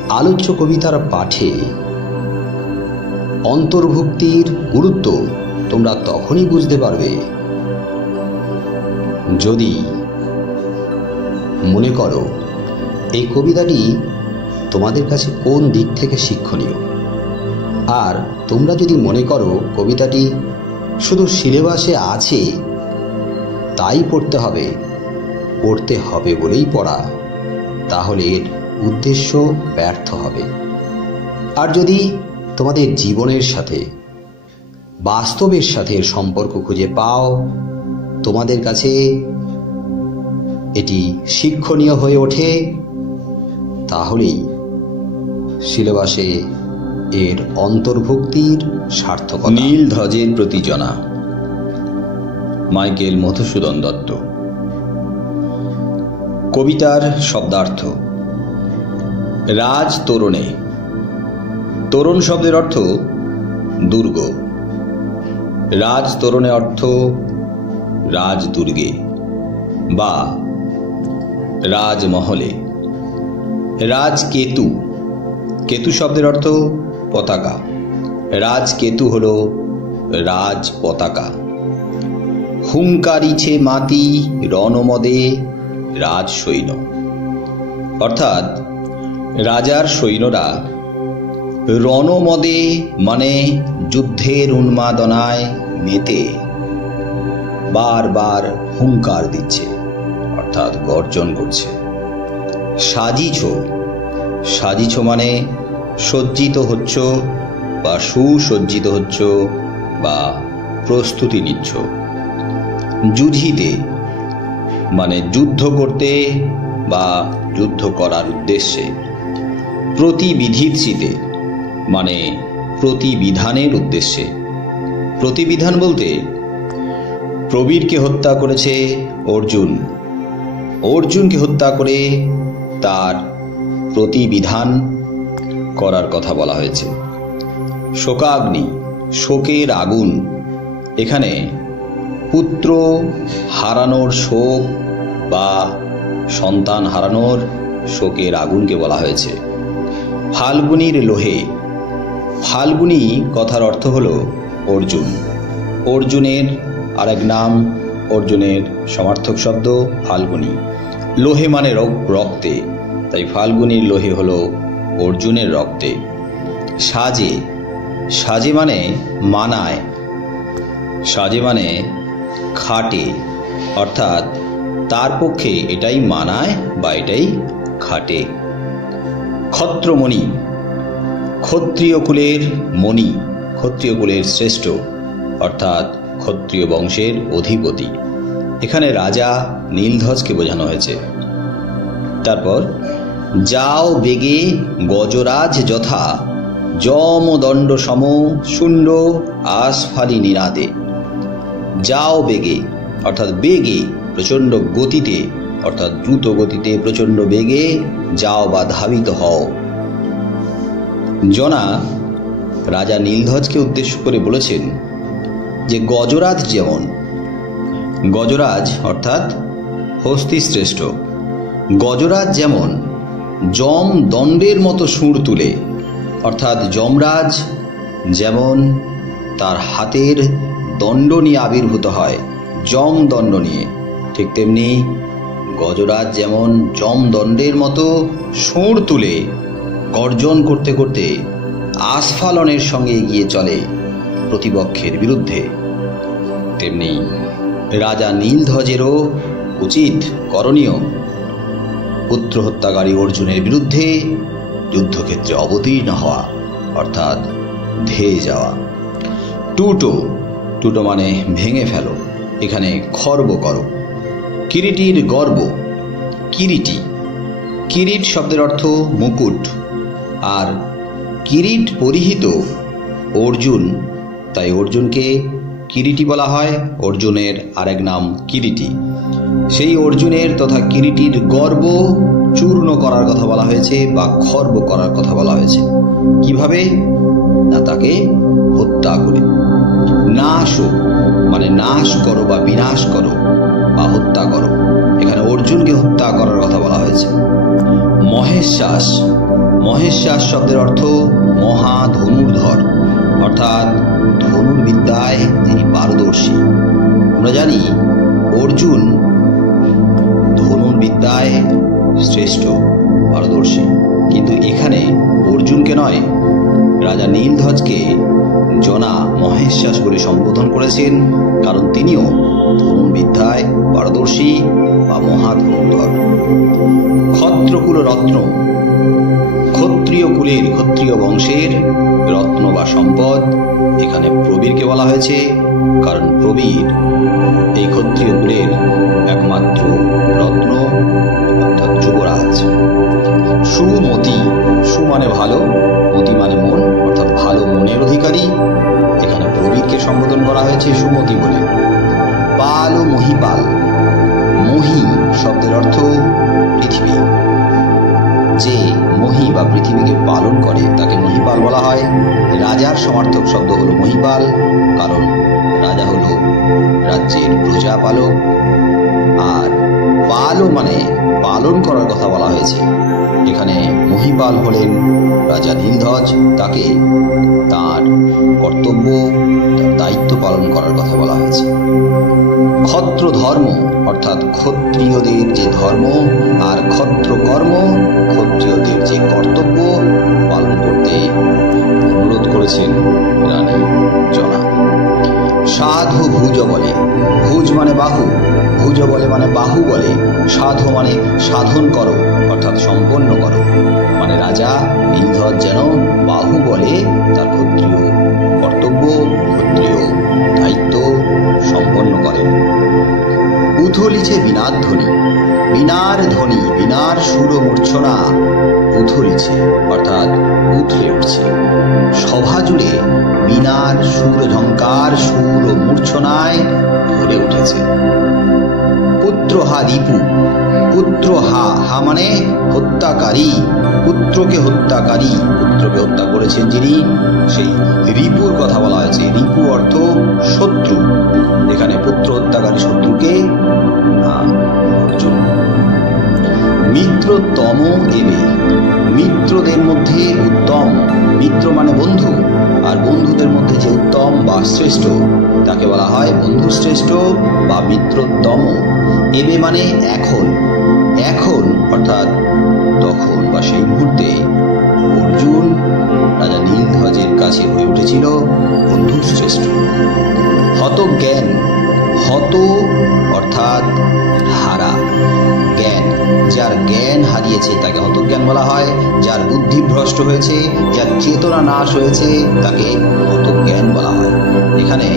আলোচ্য কবিতার পাঠে অন্তর্ভুক্তির গুরুত্ব তোমরা তখনই বুঝতে পারবে যদি মনে করো এই কবিতাটি তোমাদের কাছে কোন দিক থেকে শিক্ষণীয়। আর তোমরা যদি মনে করো কবিতাটি শুধু সিলেবাসে আছে তাই পড়তে হবে বলেই পড়া, তাহলে এর উদ্দেশ্য ব্যর্থ হবে। আর যদি তোমাদের জীবনের সাথে বাস্তবের সাথে সম্পর্ক খুঁজে পাও, তোমাদের কাছে এটি শিক্ষণীয় হয়ে ওঠে, তাহলেই সিলেবাসে এর অন্তর্ভুক্তির সার্থকতা। নীলধ্বজের প্রতি জনা, মাইকেল মধুসূদন দত্ত। কবিতার শব্দার্থ। রাজ তোরণে। তোরণ শব্দের অর্থ দুর্গ। রাজ তোরণে অর্থ রাজদুর্গে বা রাজমহলে। রাজকেতু। কেতু শব্দের অর্থ পতাকা। রাজকেতু হল রাজ পতাকা। হুঙ্কারিছে মাতি রণমদে রাজ সৈন্য, অর্থাৎ রাজার সৈন্যরা রণমদে মানে যুদ্ধের উন্মাদনায় মেতে বারবার হুঙ্কার দিচ্ছে, অর্থাৎ গর্জন করছে। সাজিছ। সাজিছ মানে সজ্জিত হচ্ছ বা সুসজ্জিত হচ্ছ বা প্রস্তুতি নিচ্ছ। যুধিতে মানে যুদ্ধ করতে বা যুদ্ধ করার উদ্দেশ্যে। প্রতিবিধিৎসিতে মানে প্রতিবিধানের উদ্দেশ্যে। প্রতিবিধান বলতে প্রবীরকে হত্যা করেছে অর্জুন, অর্জুনকে হত্যা করে তার প্রতিবিধান করার কথা বলা হয়েছে। শোকাগ্নি, শোকের আগুন। এখানে পুত্র হারানোর শোক বা সন্তান হারানোর শোকের আগুনকে বলা হয়েছে। ফাল্গুনীর লোহে। ফাল্গুনী কথার অর্থ হল অর্জুন। অর্জুনের আরেক নাম, অর্জুনের সমার্থক শব্দ ফাল্গুনী। লোহে মানে রক্তে, তাই ফাল্গুনীর লোহে হল অর্জুনের রক্তে। সাজে। সাজে মানে মানায়, সাজে মানে খাটে, অর্থাৎ তার পক্ষে এটাই মানায় বা এটাই খাটে। ক্ষত্রমণি, ক্ষত্রিয় কুলের মণি, ক্ষত্রিয় কুলের শ্রেষ্ঠ অর্থাৎ ক্ষত্রিয় বংশের অধিপতি। এখানে রাজা নীলধ্বজকে বোঝানো হয়েছে। তারপর যাও বেগে গজরাজ যথা যম দণ্ড সম শুণ্ড আস্ফালি নিনাদে। যাও বেগে অর্থাৎ বেগে, প্রচণ্ড গতিতে অর্থাৎ দ্রুত গতিতে প্রচণ্ড বেগে যাও বা ধাবিত হও। জনা রাজা নীলধ্বজকে উদ্দেশ্য করে বলেছেন যে গজরাজ যেমন, গজরাজ অর্থাৎ হস্তিশ্রেষ্ঠ, গজরাজ যেমন যম দণ্ডের মতো সুর তুলে, অর্থাৎ যমরাজ যেমন তার হাতের দণ্ড নিয়ে আবির্ভূত হয়, যম দণ্ড নিয়ে, ঠিক তেমনি গজরাজ যেমন যম দণ্ডের মতো সুর তুলে গর্জন করতে করতে আস্ফালনের সঙ্গে এগিয়ে চলে প্রতিপক্ষের বিরুদ্ধে, তেমনি রাজা নীলধ্বজেরও উচিত করণীয় পুত্র হত্যাকারী অর্জুনের বিরুদ্ধে যুদ্ধক্ষেত্রে অবতীর্ণ হওয়া, অর্থাৎ ধেয়ে যাওয়া। টুটো, টুটো মানে ভেঙে ফেলো, এখানে খর্ব করো। কিরিটির গর্ব, কিরিটি, কিরিট শব্দের অর্থ মুকুট, আর কিরিট পরিহিত অর্জুন, তাই অর্জুনকে কিরিটি বলা হয়। অর্জুনের আরেক নাম কিরিটি। সেই অর্জুনের তথা কিরিটির গর্ব চূর্ণ করার কথা বলা হয়েছে বা খর্ব করার কথা বলা হয়েছে। কিভাবে? না তাকে হত্যা করে। নাশ মানে নাশ করো বা বিনাশ করো বা হত্যা করো, এখানে অর্জুনকে হত্যা করার কথা বলা হয়েছে। মহেশ্বাস, মহেশ্বাস শব্দের অর্থ মহা ধনুর্ধর, অর্থাৎ ধনুর্বিদ্যায় যিনি পারদর্শী। আমরা জানি অর্জুন ধনুর্বিদ্যায় শ্রেষ্ঠ পারদর্শী, কিন্তু এখানে অর্জুনকে নয়, রাজা নীলধ্বজকে জনা মহেশ্বাস বলে সম্বোধন করেছেন, কারণ তিনিও ধনুর্বিদ্যায় পারদর্শী বা মহাধনুর্ধর। ক্ষত্রকুল রত্ন, ক্ষত্রিয় কুলের, ক্ষত্রিয় বংশের রত্ন বা সম্পদ, এখানে প্রবীরকে বলা হয়েছে, কারণ প্রবীর এই ক্ষত্রিয় কুলের একমাত্র রত্ন অর্থাৎ যুবরাজ। সুমতি, সু মানে ভালো, মতি মানে মন, অর্থাৎ ভালো মনের অধিকারী, এখানে প্রবীরকে সম্বোধন করা হয়েছে সুমতি বলে। পাল ও মহিপাল, মহি শব্দের অর্থ পৃথিবী, যে মহি বা পৃথিবীকে পালন করে তাকে মহিপাল বলা হয়। রাজার সমার্থক শব্দ হলো মহিপাল, কারণ রাজা হলো রাজ্যের প্রজাপালক, আর পালও মানে পালন করার কথা বলা হয়েছে। এখানে মহিপাল হলেন রাজা নীলধ্বজ, তাকে তার কর্তব্য, তার দায়িত্ব পালন করার কথা বলা হয়েছে। ক্ষত্র ধর্ম অর্থাৎ ক্ষত্রিয়দের যে ধর্ম আর ক্ষত্র কর্ম, ক্ষত্রিয়দের যে কর্তব্য পালন করতে অনুরোধ করেছেন রানী জনা। সাধু ভুজ বলে, ভুজ মানে বাহু, ভুজ বলে মানে বাহু বলে, সাধু মানে সাধন করো অর্থাৎ সম্পন্ন করো, মানে রাজা নীলধ্বজ যেন বাহু বলে তার ক্ষত্রিয় কর্তব্য, ক্ষত্রিয় দায়িত্ব সম্পন্ন করেন। উথলিছে বিনার ধ্বনি, বিনার ধ্বনি, বিনার সুর মূর্ছনা উথলিছে অর্থাৎ উথলে উঠছে। সভা জুড়ে বিনার সুর ঝঙ্কার, সুর ও মূর্ছনায় ভরে উঠেছে। পুত্র হা রিপু, পুত্র হা, হা মানে হত্যাকারী, পুত্রকে হত্যাকারী, পুত্রকে হত্যা করেছেন যিনি, সেই রিপুর কথা বলা হয়েছে। রিপু অর্থ শত্রু, এখানে পুত্র হত্যাকারী শত্রুকে অর্জুন। মিত্রতম এবে, মিত্রদের মধ্যে উত্তম, মিত্র মানে বন্ধু, আর বন্ধুদের মধ্যে যে উত্তম বা শ্রেষ্ঠ তাকে বলা হয় বন্ধুশ্রেষ্ঠ বা মিত্রতম। এবে মানে এখন, এখন অর্থাৎ তখন বা সেই মুহূর্তে অর্জুন রাজা নীলধ্বজের কাছে হয়ে উঠেছিল বন্ধুশ্রেষ্ঠ। হতজ্ঞান, হত অর্থাৎ হারা, জ্ঞান, যার জ্ঞান হারিয়েছে তাকে হতজ্ঞান বলা হয়। যার বুদ্ধি ভ্রষ্ট হয়েছে, যার চেতনা নাশ হয়েছে তাকে হতজ্ঞান বলা হয়। এখানে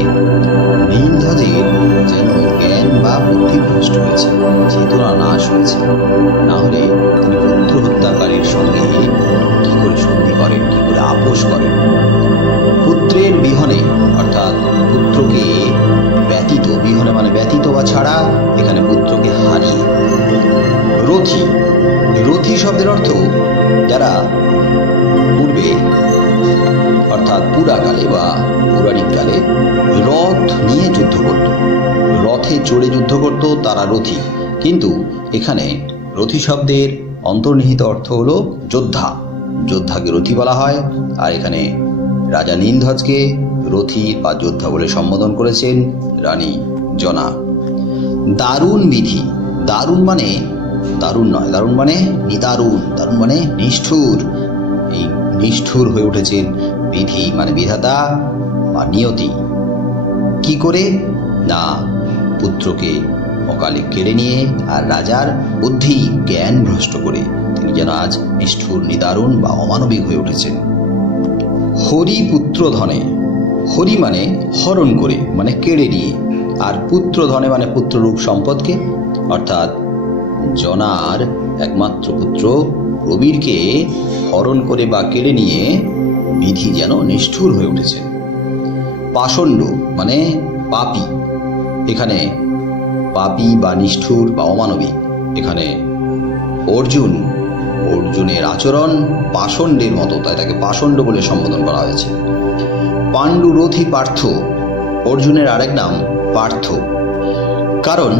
নীলধ্বজের যেন জ্ঞান বা বুদ্ধি ভ্রষ্ট হয়েছে, চেতনা নাশ হয়েছে, না হলে তিনি পুত্র হত্যাকারীর সঙ্গে কি করে সন্ধি করেন, কি করে আপোষ করেন। পুত্রের বিহনে অর্থাৎ পুত্রকে ব্যতীত, বিহনে মানে ব্যতীত বা ছাড়া, এখানে পুত্রকে হারিয়ে। রথী, রথী শব্দের অর্থ যারা পূর্বে অর্থাৎ পুরাকালে বা পৌরাণিক কালে রথ নিয়ে যুদ্ধ করত, রথে চড়ে যুদ্ধ করত, তারা রথী। কিন্তু এখানে রথী শব্দের অন্তর্নিহিত অর্থ হলো যোদ্ধা, যোদ্ধাকে রথী বলা হয়। আর এখানে রাজা নীলধ্বজকে রথী বা যোদ্ধা বলে সম্বোধন করেছেন রানী জনা। দারুণ বিধি, দারুণ মানে দারুণ নয়, দারুণ মানে নিদারুণ, দারুণ মানে নিষ্ঠুর। এই নিষ্ঠুর হয়ে উঠেছেন বিধি মানে বিধাতা বা নিয়তি। কি করে না, পুত্রকে অকালে কেড়ে নিয়ে আর রাজার বুদ্ধি জ্ঞান ভ্রষ্ট করে তিনি যেন আজ নিষ্ঠুর, নিদারুণ বা অমানবিক হয়ে উঠেছেন। হরি পুত্র ধনে, হরি মানে হরণ করে মানে কেড়ে নিয়ে, আর পুত্র ধনে মানে পুত্ররূপ সম্পদকে, অর্থাৎ জনার একমাত্র পুত্র প্রবীরকে হরণ করে বা কেড়ে নিয়ে বিধি যেন নিষ্ঠুর হয়ে উঠেছে। পাষণ্ড মানে পাপী, এখানে পাপী বা নিষ্ঠুর বা অমানবিক। এখানে অর্জুন, অর্জুনের আচরণ পাষণ্ডের মতো, তাই তাকে পাষণ্ড বলে সম্বোধন করা হয়েছে। পাণ্ডু রথী পার্থ, অর্জুনের আরেক নাম পার্থ, কারণ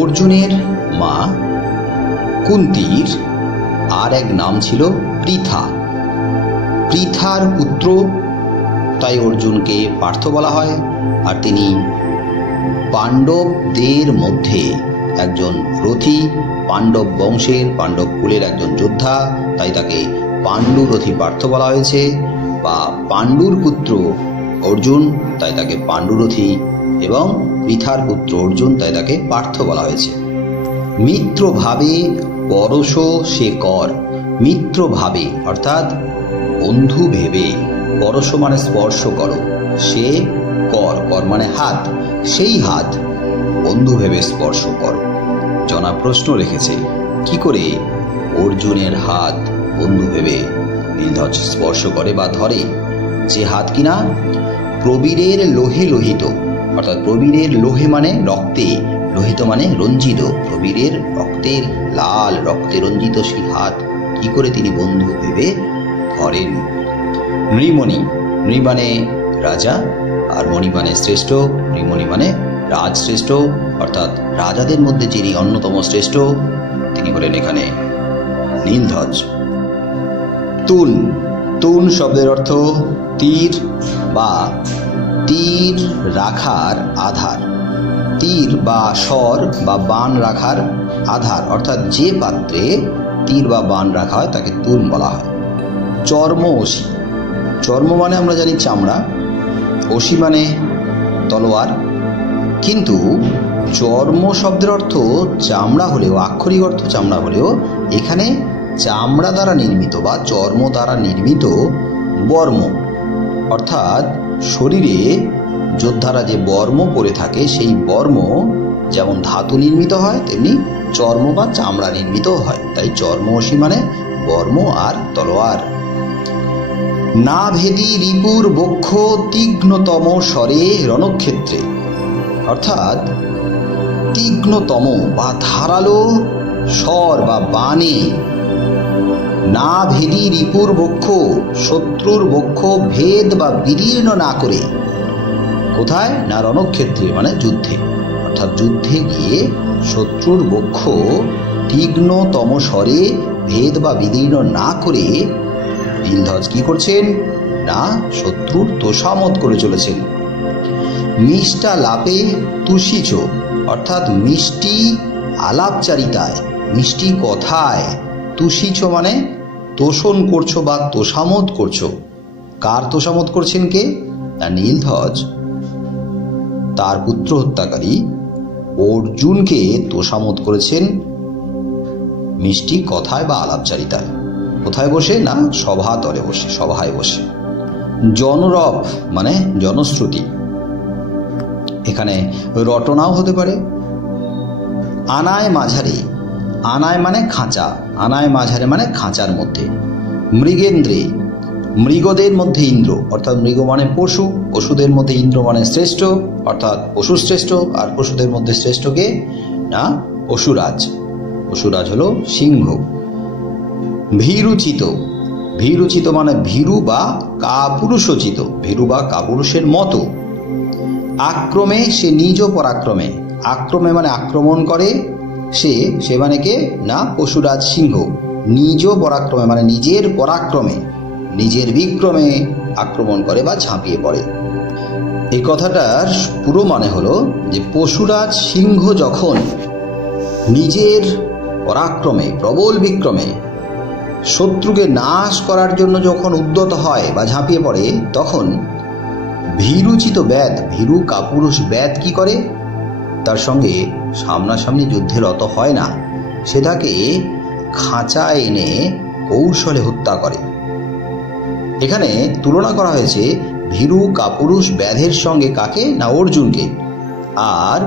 অর্জুনের মা কুন্তির আর এক নাম ছিল পৃথা, পৃথার পুত্র, তাই অর্জুনকে পার্থ বলা হয়। আর তিনি পাণ্ডবদের মধ্যে একজন রথী, পাণ্ডব বংশের, পাণ্ডব কুলের একজন যোদ্ধা, তাই তাকে পাণ্ডু রথী পার্থ বলা হয়েছে। বা পাণ্ডুর পুত্র অর্জুন, তাই তাকে পাণ্ডুরথী, এবং পৃথার পুত্র অর্জুন, তাই তাকে পার্থ বলা হয়েছে। মিত্র ভাবে পরশ সে কর, মিত্র ভাবে অর্থাৎ বন্ধু ভেবে, পরশ মানে স্পর্শ করো, সে কর, কর মানে হাত, সেই হাত বন্ধু ভেবে স্পর্শ করো। জনা প্রশ্ন রেখেছে, কি করে অর্জুনের হাত বন্ধু ভেবে নীলধ্বজ স্পর্শ করে বা ধরে, যে হাত কিনা প্রবীরের লোহে লোহিত, অর্থাৎ প্রবীরের লোহে মানে রক্তে, লোহিত মানে রঞ্জিত, প্রবীরের রক্তের লাল রক্তে রঞ্জিত সেই হাত কি করে তিনি বন্ধু ভেবে ধরেন। নৃমণি, নৃ মানে রাজা আর মণি মানে শ্রেষ্ঠ, নৃমণি মানে রাজশ্রেষ্ঠ, অর্থাৎ রাজাদের মধ্যে যিনি অন্যতম শ্রেষ্ঠ তিনি হলেন এখানে নীলধ্বজ। তুন, তুন শব্দের অর্থ তীর বা তীর রাখার আধার, তীর বা স্বর বা বাণ রাখার আধার, অর্থাৎ যে পাত্রে তীর বা বাণ রাখা হয় তাকে তুন বলা হয়। চর্ম অসি, চর্ম মানে আমরা জানি চামড়া, অসি মানে তলোয়ার, কিন্তু চর্ম শব্দের অর্থ চামড়া হলেও, আক্ষরিক অর্থ চামড়া হলেও, এখানে চামড়া দ্বারা নির্মিত বা চর্ম দ্বারা নির্মিত বর্ম, অর্থাৎ শরীরে যোদ্ধারা যে বর্ম পরে থাকে সেই বর্ম যেমন ধাতু নির্মিত হয় তেমনি চর্ম বা চামড়া নির্মিত হয়, তাই চর্মঅসি মানে বর্ম আর তলোয়ার। না ভেদি রিপুর বক্ষ তীক্ষ্ণতম স্বরে রণক্ষেত্রে, অর্থাৎ তীক্ষ্ণতম বা ধারালো স্বর বা বাণে, না ভেদি রিপুর বক্ষ, শত্রুর বক্ষ ভেদ বা বিদীর্ণ না করে, কোথায় না রণক্ষেত্রে মানে যুদ্ধে, অর্থাৎ যুদ্ধে গিয়ে শত্রুর বক্ষ তীক্ষ্ণতম স্বরে ভেদ বা বিদীর্ণ না করে নীলধ্বজ কি করছেন না শত্রুর তোষামত করে চলেছেন। মিষ্টা লাপে তুষিচ, অর্থাৎ মিষ্টি আলাপচারিতায়, মিষ্টি কথায়, তুষিচ মানে তোষণ করছো বা তোষামত করছো। কার তোষামত করছেন কে না নীলধ্বজ তার পুত্র হত্যাকারী অর্জুনকে তোষামোদ করেছেন মিষ্টি কথায় বা আলাপচারিতায়। কোথায় বসে? না সভাতলে বসে, সভায় বসে। জনরব মানে জনশ্রুতি, এখানে রটনাও হতে পারে। আনায় মাঝারে, আনায় মানে খাঁচা, আনায় মাঝারে মানে খাঁচার মধ্যে। মৃগেন্দ্রে, মৃগদের মধ্যে ইন্দ্র, অর্থাৎ মৃগ মানে পশু, পশুদের মধ্যে ইন্দ্র মানে শ্রেষ্ঠ, অর্থাৎ পশু শ্রেষ্ঠ। আর পশুদের মধ্যে শ্রেষ্ঠকে না পশুরাজ, পশুরাজ হলো সিংহ। ভীরুচিত, ভীরুচিত মানে ভীরু বা কাপুরুষোচিত, ভীরু বা কাপুরুষের মতো। আক্রমে, সে নিজ পরাক্রমে, আক্রমে মানে আক্রমণ করে, সে মানে কে? না পশুরাজ সিংহ। নিজ পরাক্রমে মানে নিজের পরাক্রমে, নিজের বিক্রমে আক্রমণ করে বা ঝাঁপিয়ে পড়ে। এই কথাটার পুরো মানে হলো যে পশুরাজ সিংহ যখন নিজের পরাক্রমে, প্রবল বিক্রমে শত্রুকে নাশ করার জন্য যখন উদ্যত হয় বা ঝাঁপিয়ে পড়ে, তখন ভীরুচিত ব্যাধ, ভীরু কাপুরুষ ব্যাধ কি করে? তার সঙ্গে সামনাসামনি যুদ্ধে রত হয় না, সেটাকে খাঁচায় এনে কৌশলে হত্যা করে। এখানে তুলনা করা হয়েছে ভীরু কাপুরুষ ব্যাধের সঙ্গে কাকে? না অর্জুনকে। আর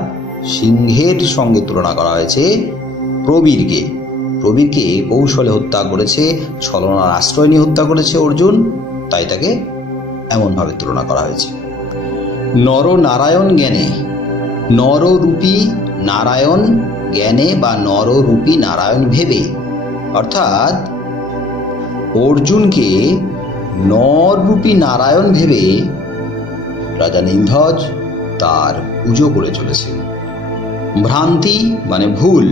সিংহের সঙ্গে তুলনা করা হয়েছে প্রবীরকে। প্রবীরকে কৌশলে হত্যা করেছে, ছলনার আশ্রয় নিয়ে হত্যা করেছে অর্জুন, তাই তাকে এমনভাবে তুলনা করা হয়েছে। নরনারায়ণ জ্ঞানে, নররূপী নারায়ণ জ্ঞানে বা নররূপী নারায়ণ ভেবে, অর্থাৎ অর্জুনকে নররূপী নারায়ণ ভেবে রাজা নীলধ্বজ তার পুজো করে চলেছে। ভ্রান্তি মানে ভুল।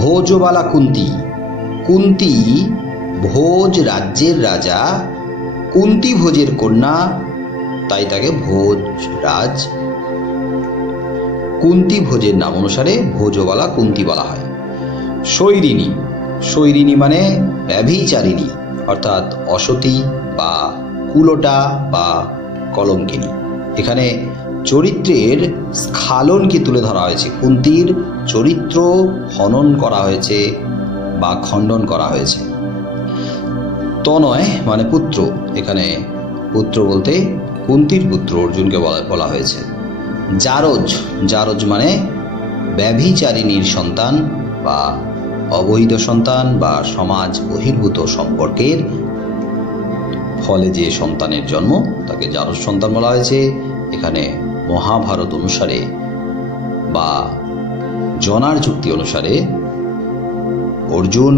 ভোজবালা কুন্তি, কুন্তি ভোজ রাজ্যের রাজা, কুন্তি ভোজের কন্যা, তাই তাকে ভোজরাজ। কুন্তি ভোজের নাম অনুসারে ভোজবালা কুন্তি বলা হয়। শৈরিণী, শৈরিণী মানে ব্যভিচারিণী, অর্থাৎ অসতী বা কুলটা বা কলঙ্কিনী। এখানে চরিত্রের স্খালনকে তুলে ধরা হয়েছে, কুন্তির চরিত্র হনন করা হয়েছে বা খণ্ডন করা হয়েছে। তনয় মানে পুত্র, এখানে পুত্র বলতে কুন্তির পুত্র অর্জুনকে বলা হয়েছে। জারজ, জারজ মানে ব্যভিচারিণীর সন্তান বা অবৈধ সন্তান বা সমাজ বহির্ভূত সম্পর্কের ফলে যে সন্তানের জন্ম তাকে জারজ সন্তান বলা হয়েছে। এখানে মহাভারত অনুসারে বা জনার যুক্তি অনুসারে অর্জুন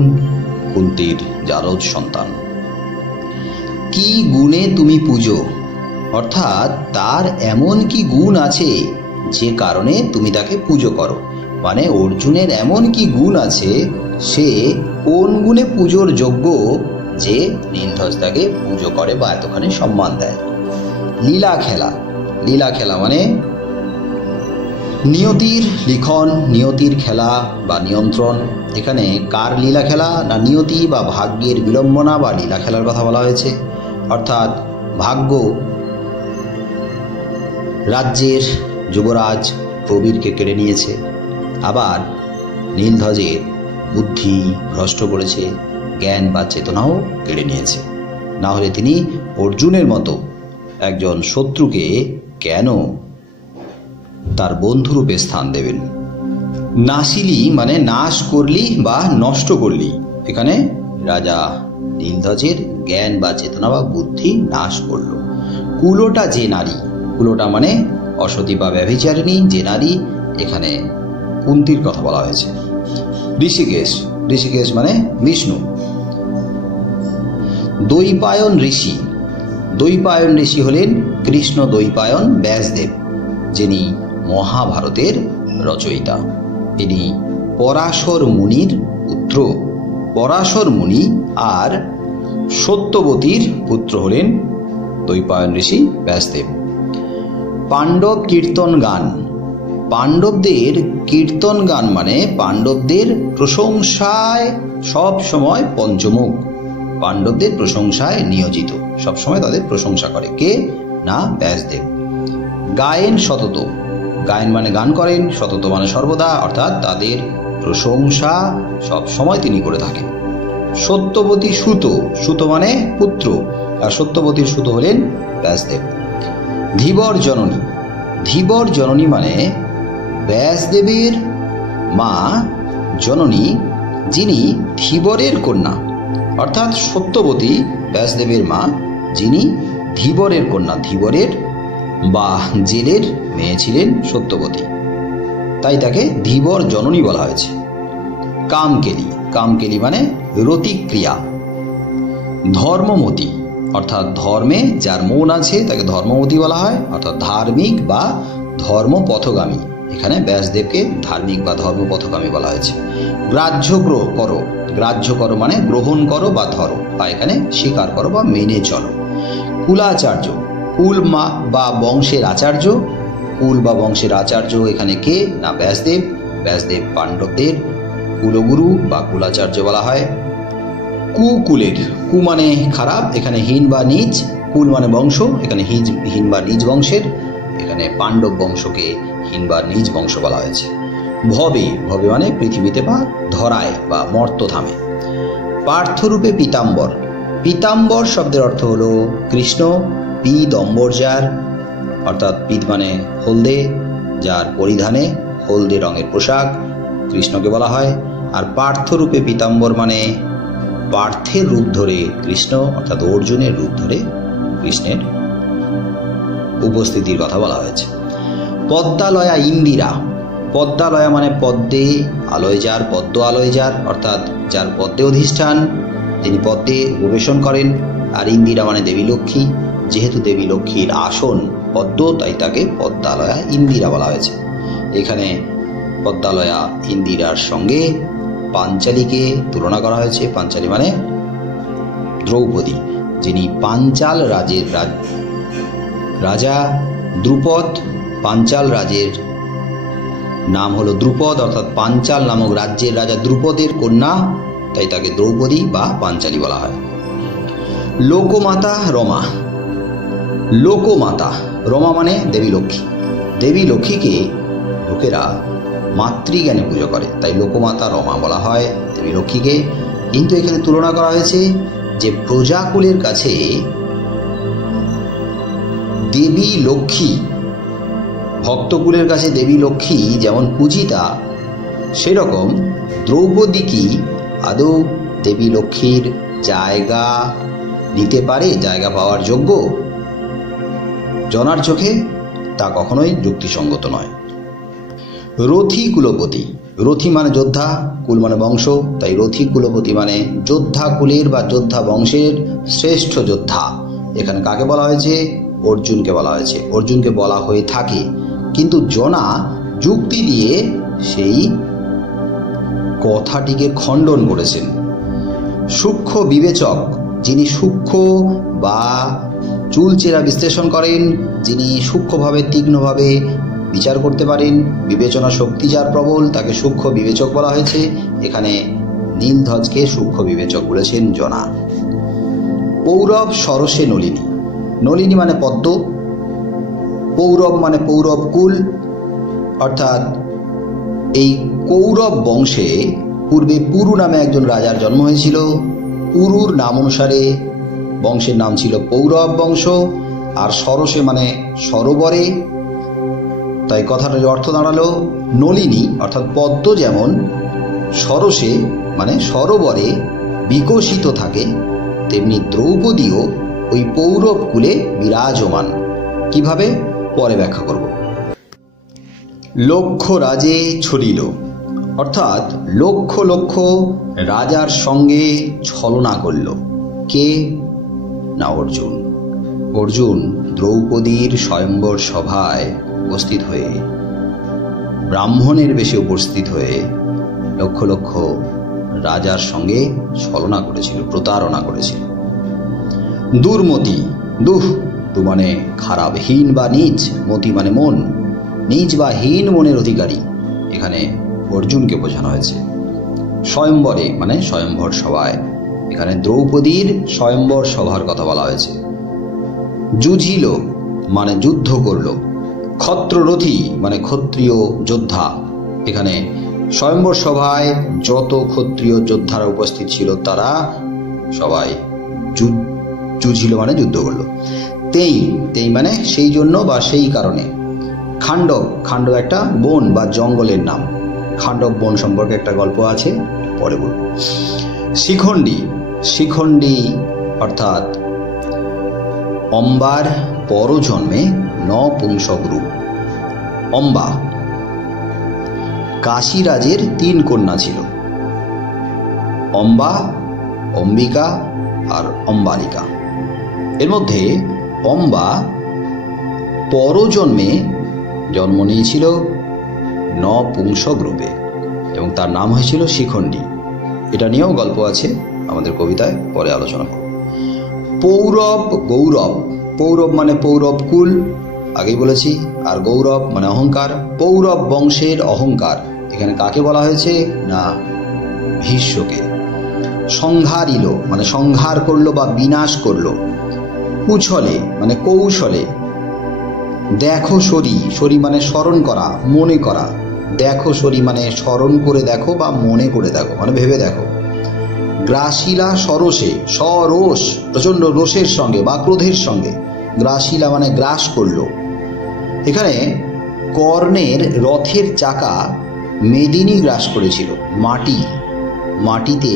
কুন্তির জারজ সন্তান। কি গুণে তুমি পুজো, অর্থাৎ তার এমন কি গুণ আছে যে কারণে তুমি তাকে পুজো করো, মানে অর্জুনের এমন কি গুণ আছে, সে কোন গুণে পুজোর যোগ্য যে নীলধ্বজ তাকে পুজো করে বা এতখানি সম্মান দেয়। লীলা খেলা, লীলা খেলা মানে নিয়তির লিখন, নিয়তির খেলা বা নিয়ন্ত্রণ। এখানে কার লীলা খেলা? না নিয়তি বা ভাগ্যের বিড়ম্বনা বা লীলা খেলার কথা বলা হয়েছে। অর্থাৎ ভাগ্য রাজ্যের যুবরাজ প্রবীরকে কেড়ে নিয়েছে, আবার নীলধ্বজের বুদ্ধি ভ্রষ্ট করেছে, জ্ঞান বা চেতনাও কেড়ে নিয়েছে। না হলে তিনি অর্জুনের মতো একজন শত্রুকে কেন তার বন্ধুরূপে স্থান দেবেন। নাশিলি মানে নাশ করলি বা নষ্ট করলি, এখানে রাজা নীলধ্বজের জ্ঞান বা চেতনা বা বুদ্ধি নাশ করল। কুলোটা যে নারী, কুলোটা মানে অসতী বা ব্যভিচারিণী যে নারী, এখানে কুন্তির কথা বলা হয়েছে। ঋষিকেশ, ঋষিকেশ মানে বিষ্ণু। দ্বৈপায়ন ঋষি, দ্বৈপায়ন ঋষি হলেন কৃষ্ণ দ্বৈপায়ন ব্যাসদেব, যিনি মহাভারতের রচয়িতা। ইনি পরাশর মুনির পুত্র। পরাশর মুনি আর সত্যবতীর পুত্র হলেন দ্বৈপায়ন ঋষি ব্যাসদেব। পাণ্ডব কীর্তন গান, পাণ্ডবদের কীর্তন গান মানে পাণ্ডবদের প্রশংসায় সব সময় পঞ্চমুখ, পাণ্ডবদের প্রশংসায় নিয়োজিত, সবসময় তাদের প্রশংসা করে কে? না ব্যাসদেব। গায়েন সতত, গায়েন মানে গান করেন, সতত মানে সর্বদা, অর্থাৎ তাদের প্রশংসা সব সময় তিনি করে থাকেন। সত্যবতী সুত, সুত মানে পুত্র, আর সত্যবতীর সুত হলেন ব্যাসদেব। ধীবর জননী, ধীবর জননী মানে ব্যাসদেবের মা জননী, যিনি ধীবরের কন্যা, অর্থাৎ সত্যবতী ব্যাসদেবের মা, যিনি ধীবরের কন্যা, ধীবরের বা জেলের মেয়ে ছিলেন সত্যবতী, তাই তাকে ধীবর জননী বলা হয়েছে। কামকেলি, কামকেলি মানে রতিক্রিয়া। ধর্মমতী, অর্থাৎ ধর্মে যার মন আছে তাকে ধর্মমতী বলা হয়, অর্থাৎ ধার্মিক বা ধর্মপথগামী। এখানে ব্যাসদেবকে ধার্মিক বা ধর্মপথগামী বলা হয়েছে। গ্রাহ্য করো, গ্রাহ্য করো মানে গ্রহণ করো বা ধরো, বা এখানে স্বীকার করো বা মেনে চলো। কুলাচার্য, কুল বা বংশের আচার্য, কুল বা বংশের আচার্য এখানে কে না ব্যাসদেব। ব্যাসদেব পাণ্ডবদের কুলগুরু বা কুলাচার্য বলা হয়। কুকুলের, কু মানে খারাপ, এখানে হীন বা নিজ, কুল মানে বংশ, এখানে হীন বা নিজ বংশের, এখানে পাণ্ডব বংশকে হীন বা নিজ বংশ বলা হয়েছে। ভবে, ভবে মানে পৃথিবীতে বা ধরায় বা মর্তধামে। পার্থরূপে পীতাম্বর, পীতাম্বর শব্দের অর্থ হলো কৃষ্ণ। পীতম্বর যার, অর্থাৎ পীত মানে হলদে, যার পরিধানে হলদে রঙের পোশাক, কৃষ্ণকে বলা হয়। আর পার্থরূপে পীতাম্বর মানে পার্থের রূপ ধরে কৃষ্ণ, অর্থাৎ অর্জুনের রূপ ধরে কৃষ্ণের উপস্থিতির কথা বলা হয়েছে। পদ্মালয়া ইন্দিরা, পদ্মালয়া মানে পদ্মে আলয় যার, পদ্ম আলয় যার, অর্থাৎ যার পদ্মে অধিষ্ঠান, যিনি পদ্মে উপবেশন করেন। আর ইন্দিরা মানে দেবী লক্ষ্মী, যেহেতু দেবী লক্ষ্মীর আসন পদ্ম, তাই তাকে পদ্মালয়া ইন্দিরা বলা হয়েছে। এখানে পদ্মালয়া ইন্দিরার সঙ্গে পাঞ্চালীকে তুলনা করা হয়েছে। পাঞ্চালী মানে দ্রৌপদী, যিনি পাঞ্চাল রাজের রাজা দ্রুপদ। পাঞ্চাল রাজের নাম হলো দ্রুপদ, অর্থাৎ পাঞ্চাল নামক রাজ্যের রাজা দ্রুপদের কন্যা, তাই তাকে দ্রৌপদী বা পাঞ্চালী বলা হয়। লোকমাতা রমা, লোকমাতা রমা মানে দেবী লক্ষ্মী। দেবী লক্ষ্মীকে লোকেরা মাতৃজ্ঞানে পুজো করে, তাই লোকমাতা রমা বলা হয় দেবী লক্ষ্মীকে। কিন্তু এখানে তুলনা করা হয়েছে যে প্রজাকুলের কাছে দেবী লক্ষ্মী, ভক্তকুলের কাছে দেবী লক্ষ্মী যেমন পূজিতা, সেরকম দ্রৌপদী কি আদৌ দেবী লক্ষ্মীর জায়গা নিতে পারে, জায়গা পাওয়ার যোগ্য? জনার চোখে তা কখনোই যুক্তিসঙ্গত নয়। রথী কুলপতি, রথী মানে যোদ্ধা, কুল মানে বংশ, তাই রথী কুলপতি মানে যোদ্ধা কুলের বা যোদ্ধা বংশের শ্রেষ্ঠ যোদ্ধা। এখানে কাকে বলা হয়েছে? অর্জুনকে বলা হয়েছে, অর্জুনকে বলা হয়ে থাকে। কিন্তু জনা যুক্তি দিয়ে সেই কথাটিকে খণ্ডন করেছেন। সূক্ষ্ম বিবেচক, যিনি সূক্ষ্ম বা চুলচেরা বিশ্লেষণ করেন, যিনি সূক্ষ্মভাবে তীক্ষ্ণভাবে বিচার করতে পারেন, বিবেচনা শক্তি যার প্রবল, তাকে সূক্ষ্ম বিবেচক বলা হয়েছে। এখানে নীলধ্বজকে সূক্ষ্ম বিবেচক বলেছেন জনা। পৌরব সরসে নলিনী, নলিনী মানে পদ্ম, পৌরব মানে পৌরব কুল, অর্থাৎ এই কৌরব বংশে পূর্বে পুরু নামে একজন রাজার জন্ম হয়েছিল। পুরুর নাম অনুসারে বংশের নাম ছিল পৌরব বংশ। আর সরসে মানে সরোবরে, তাই কথাটার অর্থ দাঁড়ালো নলিনী অর্থাৎ পদ্ম যেমন সরসে মানে সরোবরে বিকশিত থাকে, তেমনি দ্রৌপদীও ওই পৌরব কুলে বিরাজমান। কিভাবে? পরে ব্যাখ্যা করব। লক্ষ রাজে ছলিল, অর্থাৎ লক্ষ লক্ষ রাজার সঙ্গে ছলনা করল। কে না অর্জুন। অর্জুন দ্রৌপদীর স্বয়ম্বর সভায় উপস্থিত হয়ে, ব্রাহ্মণের বেশে উপস্থিত হয়ে লক্ষ লক্ষ রাজার সঙ্গে ছলনা করেছিল, প্রতারণা করেছিল। দুর্মতি, দুহ দু মানে খারাপ, হীন বা নিজ, মতি মানে মন, নিজ বা হীন মনের অধিকারী, এখানে অর্জুনকে বোঝানো হয়েছে। স্বয়ম্বরে মানে স্বয়ম্বর সভায়, এখানে দ্রৌপদীর স্বয়ম্বর সভার কথা বলা হয়েছে। যুঝিল মানে যুদ্ধ করল, ক্ষত্ররথী মানে ক্ষত্রিয় যোদ্ধা। এখানে স্বয়ম্বর সভায় যত ক্ষত্রিয় যোদ্ধারা উপস্থিত ছিল তারা সবাই যুঝিল মানে যুদ্ধ করলো। তেই মানে সেই জন্য বা সেই কারণে। খাণ্ডব একটা বন বা জঙ্গলের নাম। খাণ্ডব বন সম্পর্কে একটা গল্প আছে, পরে বলব। শিখণ্ডী অর্থাৎ অম্বার পরজন্মে নপুংসক রূপ। অম্বা কাশীরাজের 3 কন্যা ছিল, অম্বা, অম্বিকা আর অম্বালিকা। এর মধ্যে অম্বা পরজন্মে জন্ম নিয়েছিল নপুংসক রূপে এবং তার নাম হয়েছিল শিখণ্ডী। এটা নিয়েও গল্প আছে আমাদের কবিতায়, পরে আলোচনা করব। পৌরব মানে পৌরব কুল, আগেই বলেছি, আর গৌরব মানে অহংকার। পৌরব বংশের অহংকার এখানে কাকে বলা হয়েছে না ভীষ্মকে। সংহারিল মানে সংহার করলো বা বিনাশ করলো। কুছলে মানে কৌশলে। দেখো সরি মানে স্মরণ করা, মনে করা। দেখো সরি মানে স্মরণ করে দেখো বা মনে করে দেখো মানে ভেবে দেখো। গ্রাসিলা সরসে, সরোষ প্রচন্ড রোষের সঙ্গে বা ক্রোধের সঙ্গে। গ্রাসিলা মানে গ্রাস করলো। এখানে কর্ণের রথের চাকা মেদিনী গ্রাস করেছিল। মাটিতে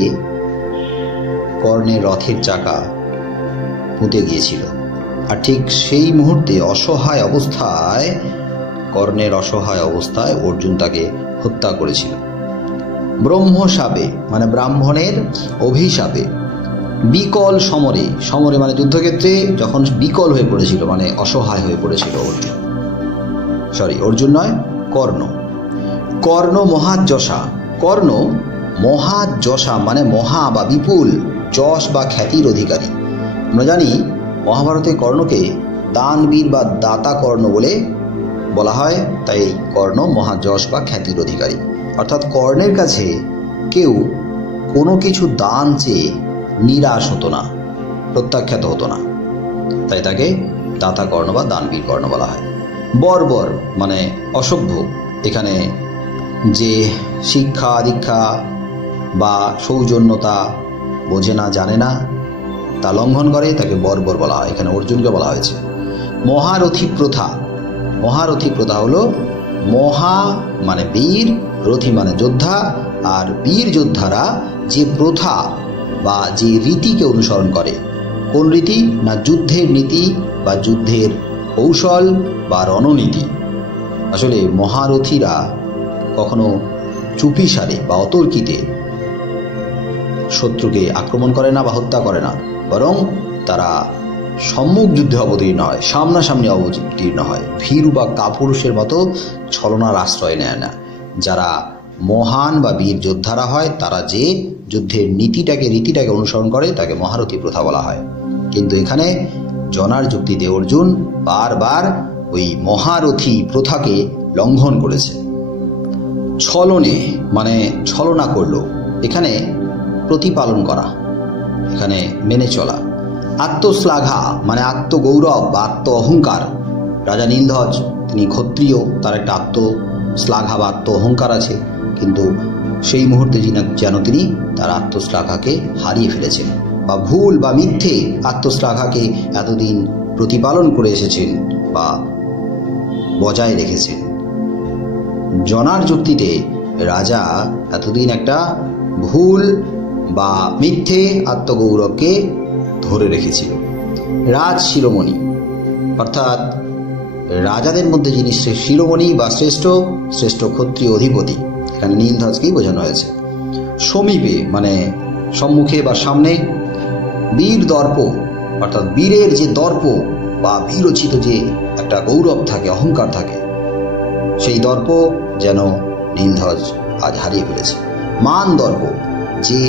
কর্ণের রথের চাকা পুঁতে গিয়েছিল। আর ঠিক সেই মুহূর্তে কর্ণের অসহায় অবস্থায় অর্জুন তাকে হত্যা করেছিল। ব্রহ্মশাপে মানে ব্রাহ্মণের অভিশাপে। বিকল সমরে মানে যুদ্ধক্ষেত্রে যখন বিকল হয়ে পড়েছিল মানে অসহায় হয়ে পড়েছিল অর্জুন নয়, কর্ণ মহাযশা মানে মহা বা বিপুল, যশ বা খ্যাতির অধিকারী। আমরা জানি মহাভারতে কর্ণকে দানবীর বা দাতা কর্ণ বলে বলা হয়, তাই কর্ণ মহাযশ বা খ্যাতির অধিকারী। অর্থাৎ কর্ণের কাছে কেউ কোনো কিছু দান চেয়ে নিরাশ হতো না, প্রত্যাখ্যাত হতো না, তাই তাকে দাতা কর্ণ বা দানবীর কর্ণ বলা হয়। বর্বর মানে অসভ্য। এখানে যে শিক্ষা দীক্ষা বা সৌজন্যতা বোঝে না, জানে না, তা লঙ্ঘন করে তাকে বর্বর বলা হয়। এখানে অর্জুনকে বলা হয়েছে। মহারথী প্রথা হলো মহা মানে বীর, রথী মানে যোদ্ধা, আর বীর যোদ্ধারা যে প্রথা বা যে রীতিকে অনুসরণ করে। কোন রীতি না যুদ্ধের নীতি বা যুদ্ধের কৌশল বা রণনীতি। আসলে মহারথীরা কখনো চুপিসারে বা অতর্কিতে শত্রুকে আক্রমণ করে না বা হত্যা করে না, বরং তারা সম্মুখ যুদ্ধে অবতীর্ণ হয়, সামনাসামনি অবতীর্ণ হয়। ভীরু বা কাপুরুষের মতো ছলনার আশ্রয় নেয় না। যারা মহান বা বীর যোদ্ধারা হয় তারা যে যুদ্ধের রীতিটাকে অনুসরণ করে তাকে মহারথী প্রথা বলা হয়। কিন্তু এখানে জনার যুক্তিতে অর্জুন বারবার ওই মহারথী প্রথাকে লঙ্ঘন করেছে। ছলনে মানে ছলনা করলো, এখানে প্রতিপালন করা, এখানে মেনে চলা। আত্মশ্লাঘা মানে আত্মগৌরব বা আত্ম অহংকার। রাজা নীলধ্বজ তিনি ক্ষত্রিয়, তার একটা আত্মশ্লাঘা বা আত্ম অহংকার আছে, কিন্তু সেই মুহূর্তে যেন তিনি তার আত্মশ্লাঘাকে হারিয়ে ফেলেছেন বা ভুল বা মিথ্যে আত্মশ্লাঘাকে এতদিন প্রতিপালন করে এসেছেন বা বজায় রেখেছেন। জনার যুক্তিতে রাজা এতদিন একটা ভুল বা মিথ্যে আত্মগৌরবকে ধরে রেখেছিল। রাজ শিরোমণি অর্থাৎ রাজাদের মধ্যে যিনি শিরোমণি বা শ্রেষ্ঠ ক্ষত্রিয় অধিপতি, এখানে নীলধ্বজকেই বোঝানো হয়েছে। সমীপে মানে সম্মুখে বা সামনে। বীর দর্প অর্থাৎ বীরের যে দর্প বা বীরোচিত যে একটা গৌরব থাকে, অহংকার থাকে, সেই দর্প যেন নীলধ্বজ আজ হারিয়ে ফেলেছে। মান দর্প, যে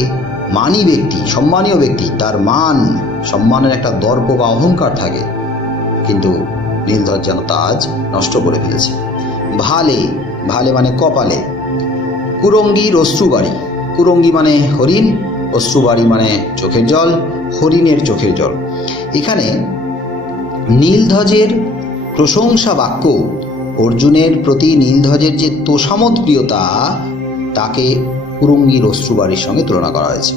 মানী ব্যক্তি, সম্মানীয় ব্যক্তি, তার মান সম্মানের একটা দর্প বা অহংকার থাকে, কিন্তু নীলধ্বজ যেন তা আজ নষ্ট করে ফেলেছে। ভালে মানে কপালে। কুরঙ্গীর অশ্রুবাড়ি, কুরঙ্গী মানে হরিণ, অশ্রুবাড়ি মানে চোখের জল, হরিণের চোখের জল। এখানে নীলধ্বজের প্রশংসা বাক্য অর্জুনের প্রতি নীলধ্বজের যে তোষামোদ প্রিয়তা তাকে কুরঙ্গীর অশ্রুবাড়ির সঙ্গে তুলনা করা হয়েছে।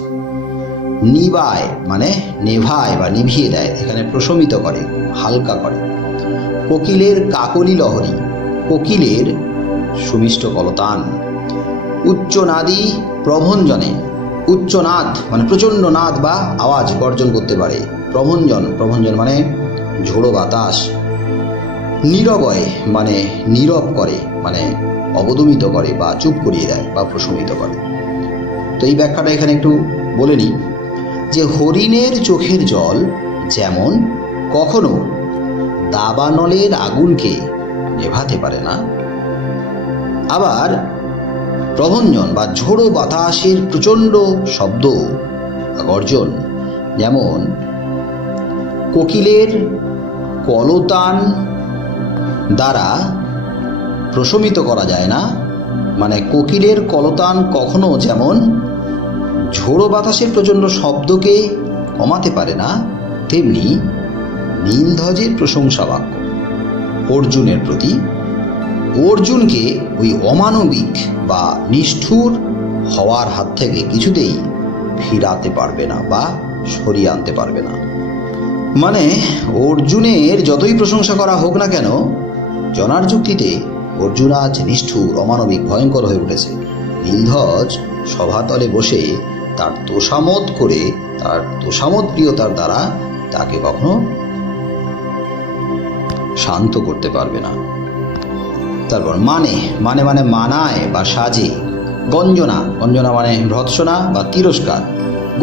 নিবায় মানে নেভায় বা নিভিয়ে দেয়, এখানে প্রশমিত করে, হালকা করে। কোকিলের কাকলি লহরী, কোকিলের সুমিষ্ট কলতান। উচ্চনাদী প্রভঞ্জনে, উচ্চনাদ মানে প্রচণ্ড নাদ বা আওয়াজ গর্জন করতে পারে। প্রভঞ্জন, প্রভঞ্জন মানে ঝোড়ো বাতাস। নীরবয় মানে নীরব করে, মানে অবদমিত করে বা চুপ করিয়ে দেয় বা প্রশমিত করে। তো এই ব্যাখ্যাটা এখানে একটু বলে নিই যে হরিণের চোখের জল যেমন কখনো দাবানলের আগুনকে নেভাতে পারে না, আবার প্রভঞ্জন বা ঝোড়ো বাতাসের প্রচণ্ড শব্দ গর্জন যেমন কোকিলের কলতান দ্বারা প্রশমিত করা যায় না, মানে কোকিলের কলতান কখনো যেমন ঝোড়ো বাতাসের প্রচণ্ড শব্দকে কমাতে পারে না, তেমনি নীলধ্বজের প্রশংসা বাক্য অর্জুনের প্রতি অর্জুনকে ওই অমানবিক বা নিষ্ঠুর হওয়ার হাত থেকে কিছুতেই ফিরাতে পারবে না বা সরিয়ে আনতে পারবে না। মানে অর্জুনের যতই প্রশংসা করা হোক না কেন, জনার যুক্তিতে অর্জুন আজ নিষ্ঠুর, অমানবিক, ভয়ঙ্কর হয়ে উঠেছে। নীলধ্বজ সভাতলে বসে তার তোষামোদ করে, তার তোষামোদ প্রিয়তার দ্বারা তাকে কখনো শান্ত করতে পারবে না। তারপর মানে মানে মানে মানায় বা সাজে। গঞ্জনা, গঞ্জনা মানে ভর্ৎসনা বা তিরস্কার।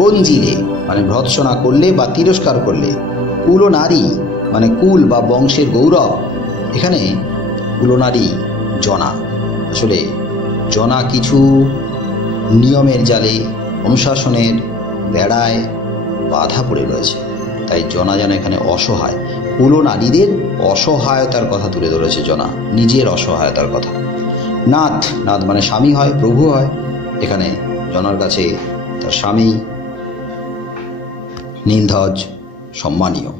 গঞ্জিলে মানে ভর্ৎসনা করলে বা তিরস্কার করলে। কুলনারী মানে কুল বা বংশের গৌরব। এখানে কুলনারী জনা, আসলে জনা কিছু নিয়মের জালে, অনুশাসনের বেড়ায় বাধা পড়ে রয়েছে, তাই জনা যেন এখানে অসহায়। কুলনারীদের অসহায়তার কথা তুলে ধরেছে জনা, নিজের অসহায়তার কথা। নাথ, নাথ মানে স্বামী হয়, প্রভু হয়। এখানে জনার কাছে তার স্বামী নীলধ্বজ সম্মানীয়।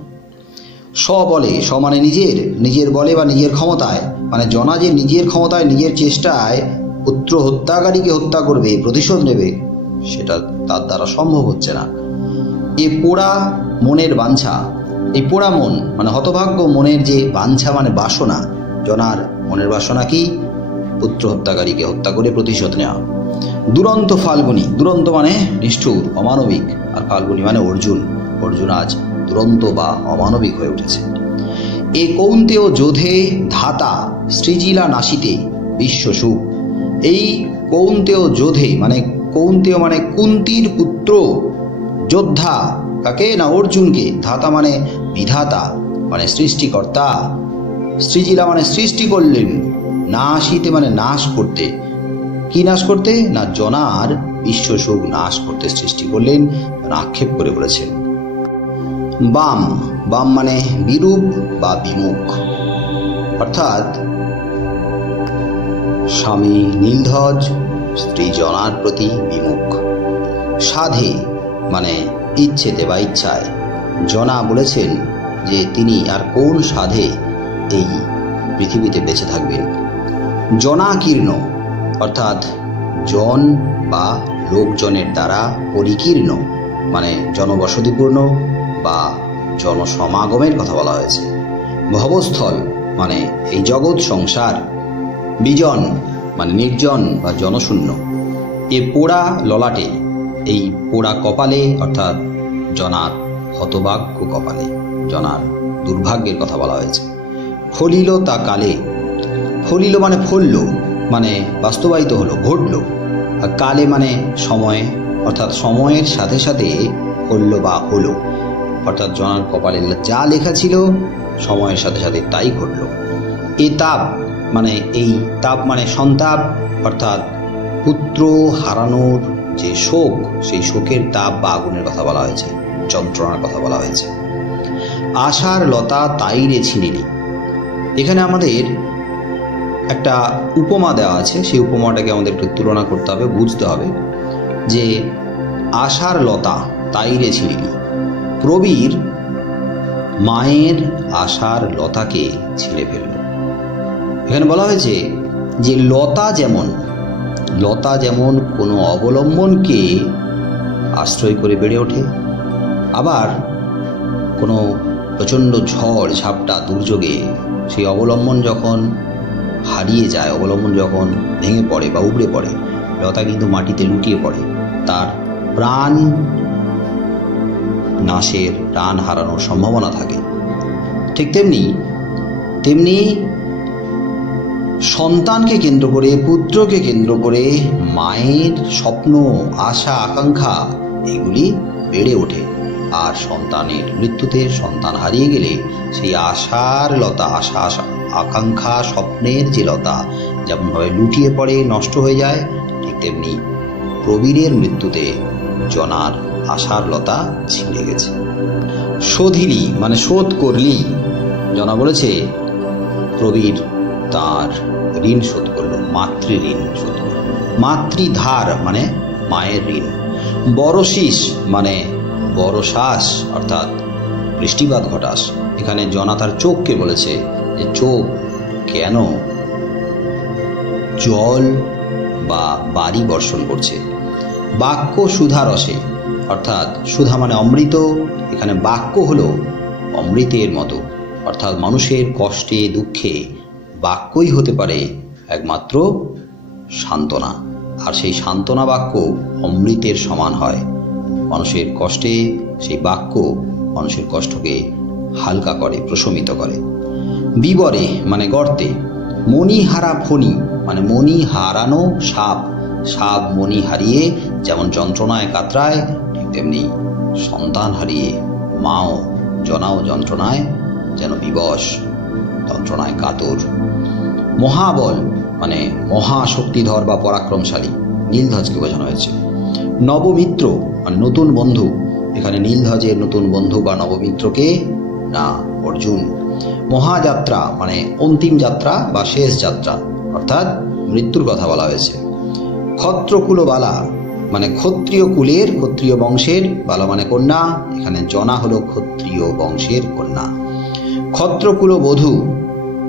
বলে, মানে নিজের, নিজের বলে বা নিজের ক্ষমতায়, মানে জনা যে নিজের ক্ষমতায়, নিজের চেষ্টায় পুত্র হত্যাকারীকে হত্যা করবে, প্রতিশোধ নেবে, সেটা তার দ্বারা সম্ভব হচ্ছে না। এ পোড়া মনের বাঞ্ছা, এই পোড়া মন মানে হতভাগ্য মনের যে বাঞ্ছা মানে বাসনা, জনার মনের বাসনা কি? পুত্র হত্যাকারীকে হত্যা করে প্রতিশোধ নেওয়া। দুরন্ত ফাল্গুনী, দুরন্ত মানে নিষ্ঠুর, অমানবিক, আর ফাল্গুনী মানে অর্জুন। অর্জুন আজ দুরন্ত বা অমানবিক হয়ে উঠেছে। এ কৌন্তেয় যোধে ধাতা সৃজিলা নাসিতে বিশ্বসুখ। এই কৌন্তেয় যোধে মানে কৌন্তেয় মানে কুন্তির পুত্র, যোদ্ধা কাকে না? অর্জুনকে। ধাতা মানে বিধাতা মানে সৃষ্টিকর্তা। সৃজিলা মানে সৃষ্টি করলেন। নাসিতে মানে নাশ করতে। কি নাশ করতে? না জনার বিশ্বসুখ নাশ করতে সৃষ্টি করলেন, আক্ষেপ করে বলেছেন। বাম, বাম মানে বিরূপ বা বিমুখ, অর্থাৎ স্বামী নীলধ্বজ স্ত্রী জনার প্রতি বিমুখ। সাধে মানে ইচ্ছেতে বা ইচ্ছায়। জনা বলেছেন যে তিনি আর কোন সাধে এই পৃথিবীতে বেঁচে থাকবেন। জনাকীর্ণ অর্থাৎ জন বা লোকজনের দ্বারা পরিকীর্ণ, মানে জনবসতিপূর্ণ বা জনসমাগমের কথা বলা হয়েছে। ভবস্থল মানে এই জগৎ সংসার। বিজন মানে নির্জন বা জনশূন্য। এ পোড়া ললাটে, এই পোড়া কপালে অর্থাৎ জনার হতভাগ্য কপালে, জনার দুর্ভাগ্যের কথা বলা হয়েছে। ফলিল তা কালে, ফলিল মানে ফলল, মানে বাস্তবায়িত হলো, ঘটল। আর কালে মানে সময়ে, অর্থাৎ সময়ের সাথে সাথে ফলল বা হলো, অর্থাৎ জনার কপালে যা লেখা ছিল সময়ের সাথে সাথে তাই ঘটল। এ তাপ মানে এই তাপ মানে সন্তাপ, অর্থাৎ পুত্র হারানোর যে শোক, সেই শোকের তাপ বা আগুনের কথা বলা হয়েছে, যন্ত্রণার কথা বলা হয়েছে। আশার লতা তাইরে ছিনিনি, এখানে আমাদের একটা উপমা দেওয়া আছে, সেই উপমাটাকে আমাদের একটু তুলনা করতে হবে, বুঝতে হবে যে আশার লতা তাইরে ছিনিনি, প্রবীর মায়ের আশার লতাকে ছিঁড়ে ফেলল। এখানে বলা হয়েছে যে লতা যেমন কোনো অবলম্বনকে আশ্রয় করে বেড়ে ওঠে, আবার কোনো প্রচণ্ড ঝড় ঝাপটা দুর্যোগে সেই অবলম্বন যখন হারিয়ে যায়, অবলম্বন যখন ভেঙে পড়ে বা উপড়ে পড়ে, লতা কিন্তু মাটিতে লুটিয়ে পড়ে, তার প্রাণ নাশের, প্রাণ হারানোর সম্ভাবনা থাকে। ঠিক তেমনি সন্তানকে কেন্দ্র করে, পুত্রকে কেন্দ্র করে মায়ের স্বপ্ন, আশা, আকাঙ্ক্ষা এগুলি বেড়ে ওঠে। আর সন্তানের মৃত্যুতে, সন্তান হারিয়ে গেলে সেই আশার লতা, আশা আকাঙ্ক্ষা স্বপ্নের যে লতা যেমনভাবে লুটিয়ে পড়ে, নষ্ট হয়ে যায়, ঠিক তেমনি প্রবীরের মৃত্যুতে জনার আশার লতা ছিঁড়ে গেছে। শোধিলি মানে শোধ করলি, জনা বলেছে প্রবীর তার ঋণ শোধ করল, মাতৃঋণ শোধ করল। মাতৃধার মানে মায়ের ঋণ। বরশিস মানে বরশ্বাস অর্থাৎ বৃষ্টিপাত ঘটাস। এখানে জনা তার চোখকে বলেছে যে চোখ কেন জল বা বাড়ি বর্ষণ করছে। বাক্য সুধা রসে অর্থাৎ সুধা মানে অমৃত, এখানে বাক্য হলো অমৃতের মতো, অর্থাৎ মানুষের কষ্টে দুঃখে বাক্যই হতে পারে একমাত্র সান্ত্বনা, আর সেই সান্ত্বনা বাক্য অমৃতের সমান হয়। মানুষের কষ্টে সেই বাক্য মানুষের কষ্টকে হালকা করে, প্রশমিত করে। বিবরে মানে গর্তে। মণিহারা ফণি মানে মণি হারানো সাপ। সাপ মণি হারিয়ে যেমন যন্ত্রণায় কাতরায়, ঠিক তেমনি সন্তান হারিয়ে মাও, জনাও যন্ত্রণায় যেন বিবশ, যন্ত্রণায় কাতর। মহাবল মানে মহাশক্তিধর বা পরাক্রমশালী, নীলধ্বজকে বোঝানো হয়েছে। নবমিত্র মানে নতুন বন্ধু, এখানে নীলধ্বজের নতুন বন্ধু বা নবমিত্রকে না, অর্জুন। মহাযাত্রা মানে অন্তিম যাত্রা বা শেষ যাত্রা, অর্থাৎ মৃত্যুর কথা বলা হয়েছে। ক্ষত্রকুল বালা মানে ক্ষত্রিয় কুলের, ক্ষত্রিয় বংশের, বালা মানে কন্যা, এখানে জনা হলো ক্ষত্রিয় বংশের কন্যা। ক্ষত্রকুল বধূ,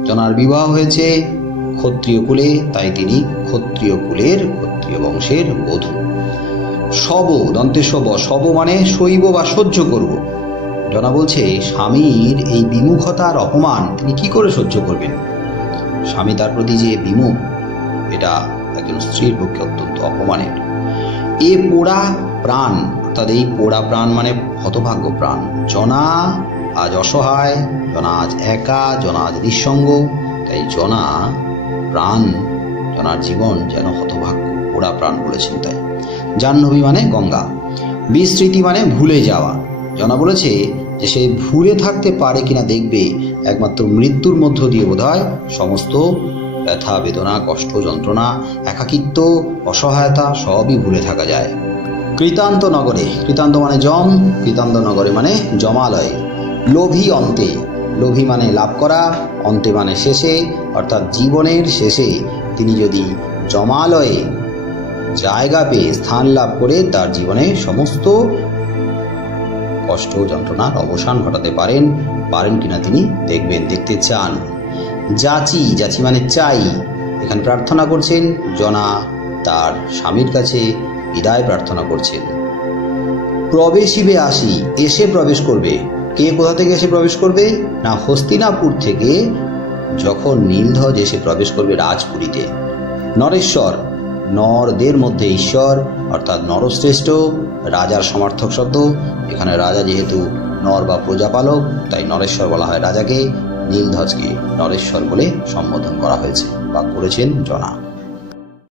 জনার বিবাহ হয়েছে ক্ষত্রিয় কুলে, তাই তিনি ক্ষত্রিয় কুলের, ক্ষত্রিয় বংশের বধূ। শব দন্তে শব মানে সইব বা সহ্য করব। জনা বলছে স্বামীর এই বিমুখতার অপমান তিনি কি করে সহ্য করবেন। স্বামী তার প্রতি যে বিমুখ, এটা একজন স্ত্রীর পক্ষে অত্যন্ত অপমানের। এ পোড়া প্রাণ, অর্থাৎ এই পোড়া প্রাণ মানে হতভাগ্য প্রাণ। জনা আজ অসহায়, জনা আজ একা, জনা আজ নিঃসঙ্গ, তাই জনা প্রাণ, জনার জীবন যেন হতভাগ্য, পোড়া প্রাণ বলেছেন তাই। জাহ্নবী মানে গঙ্গা। বিস্মৃতি মানে ভুলে যাওয়া। জনা বলেছে যে সে ভুলে থাকতে পারে কিনা দেখবে, একমাত্র মৃত্যুর মধ্য দিয়ে বোধহয় সমস্ত ব্যথা, বেদনা, কষ্ট, যন্ত্রণা, একাকিত্ব, অসহায়তা সবই ভুলে থাকা যায়। কৃতান্ত নগরে, কৃতান্ত মানে যম, কৃতান্ত নগরে মানে জমালয়ে। লোভী অন্তে, লোভী মানে লাভ করা, অন্তে মানে শেষে, অর্থাৎ জীবনের শেষে তিনি যদি জমালয়ে জায়গা পেয়ে স্থান লাভ করে তার জীবনে সমস্ত কষ্ট, যন্ত্রণার অবসান ঘটাতে পারেন কিনা তিনি দেখবেন, দেখতে চান। যাচি, যাচি মানে চাই, এখানে প্রার্থনা করছেন জনা তার স্বামীর কাছে বিদায় প্রার্থনা করছেন। প্রবেশিবে আসি, এসে প্রবেশ করবে। কে কোথা থেকে এসে প্রবেশ করবে না, হস্তিনাপুর থেকে যখন নীলধ্বজ এসে প্রবেশ করবে রাজপুরীতে। নরেশ্বর, নরদের মধ্যে ঈশ্বর অর্থাৎ নরশ্রেষ্ঠ, রাজার সমার্থক শব্দ। এখানে রাজা যেহেতু নর বা প্রজাপালক, তাই নরেশ্বর বলা হয় রাজাকে। নীলধ্বজকে নরেশ্বর বলে সম্বোধন করা হয়েছে বা করেছেন জনা।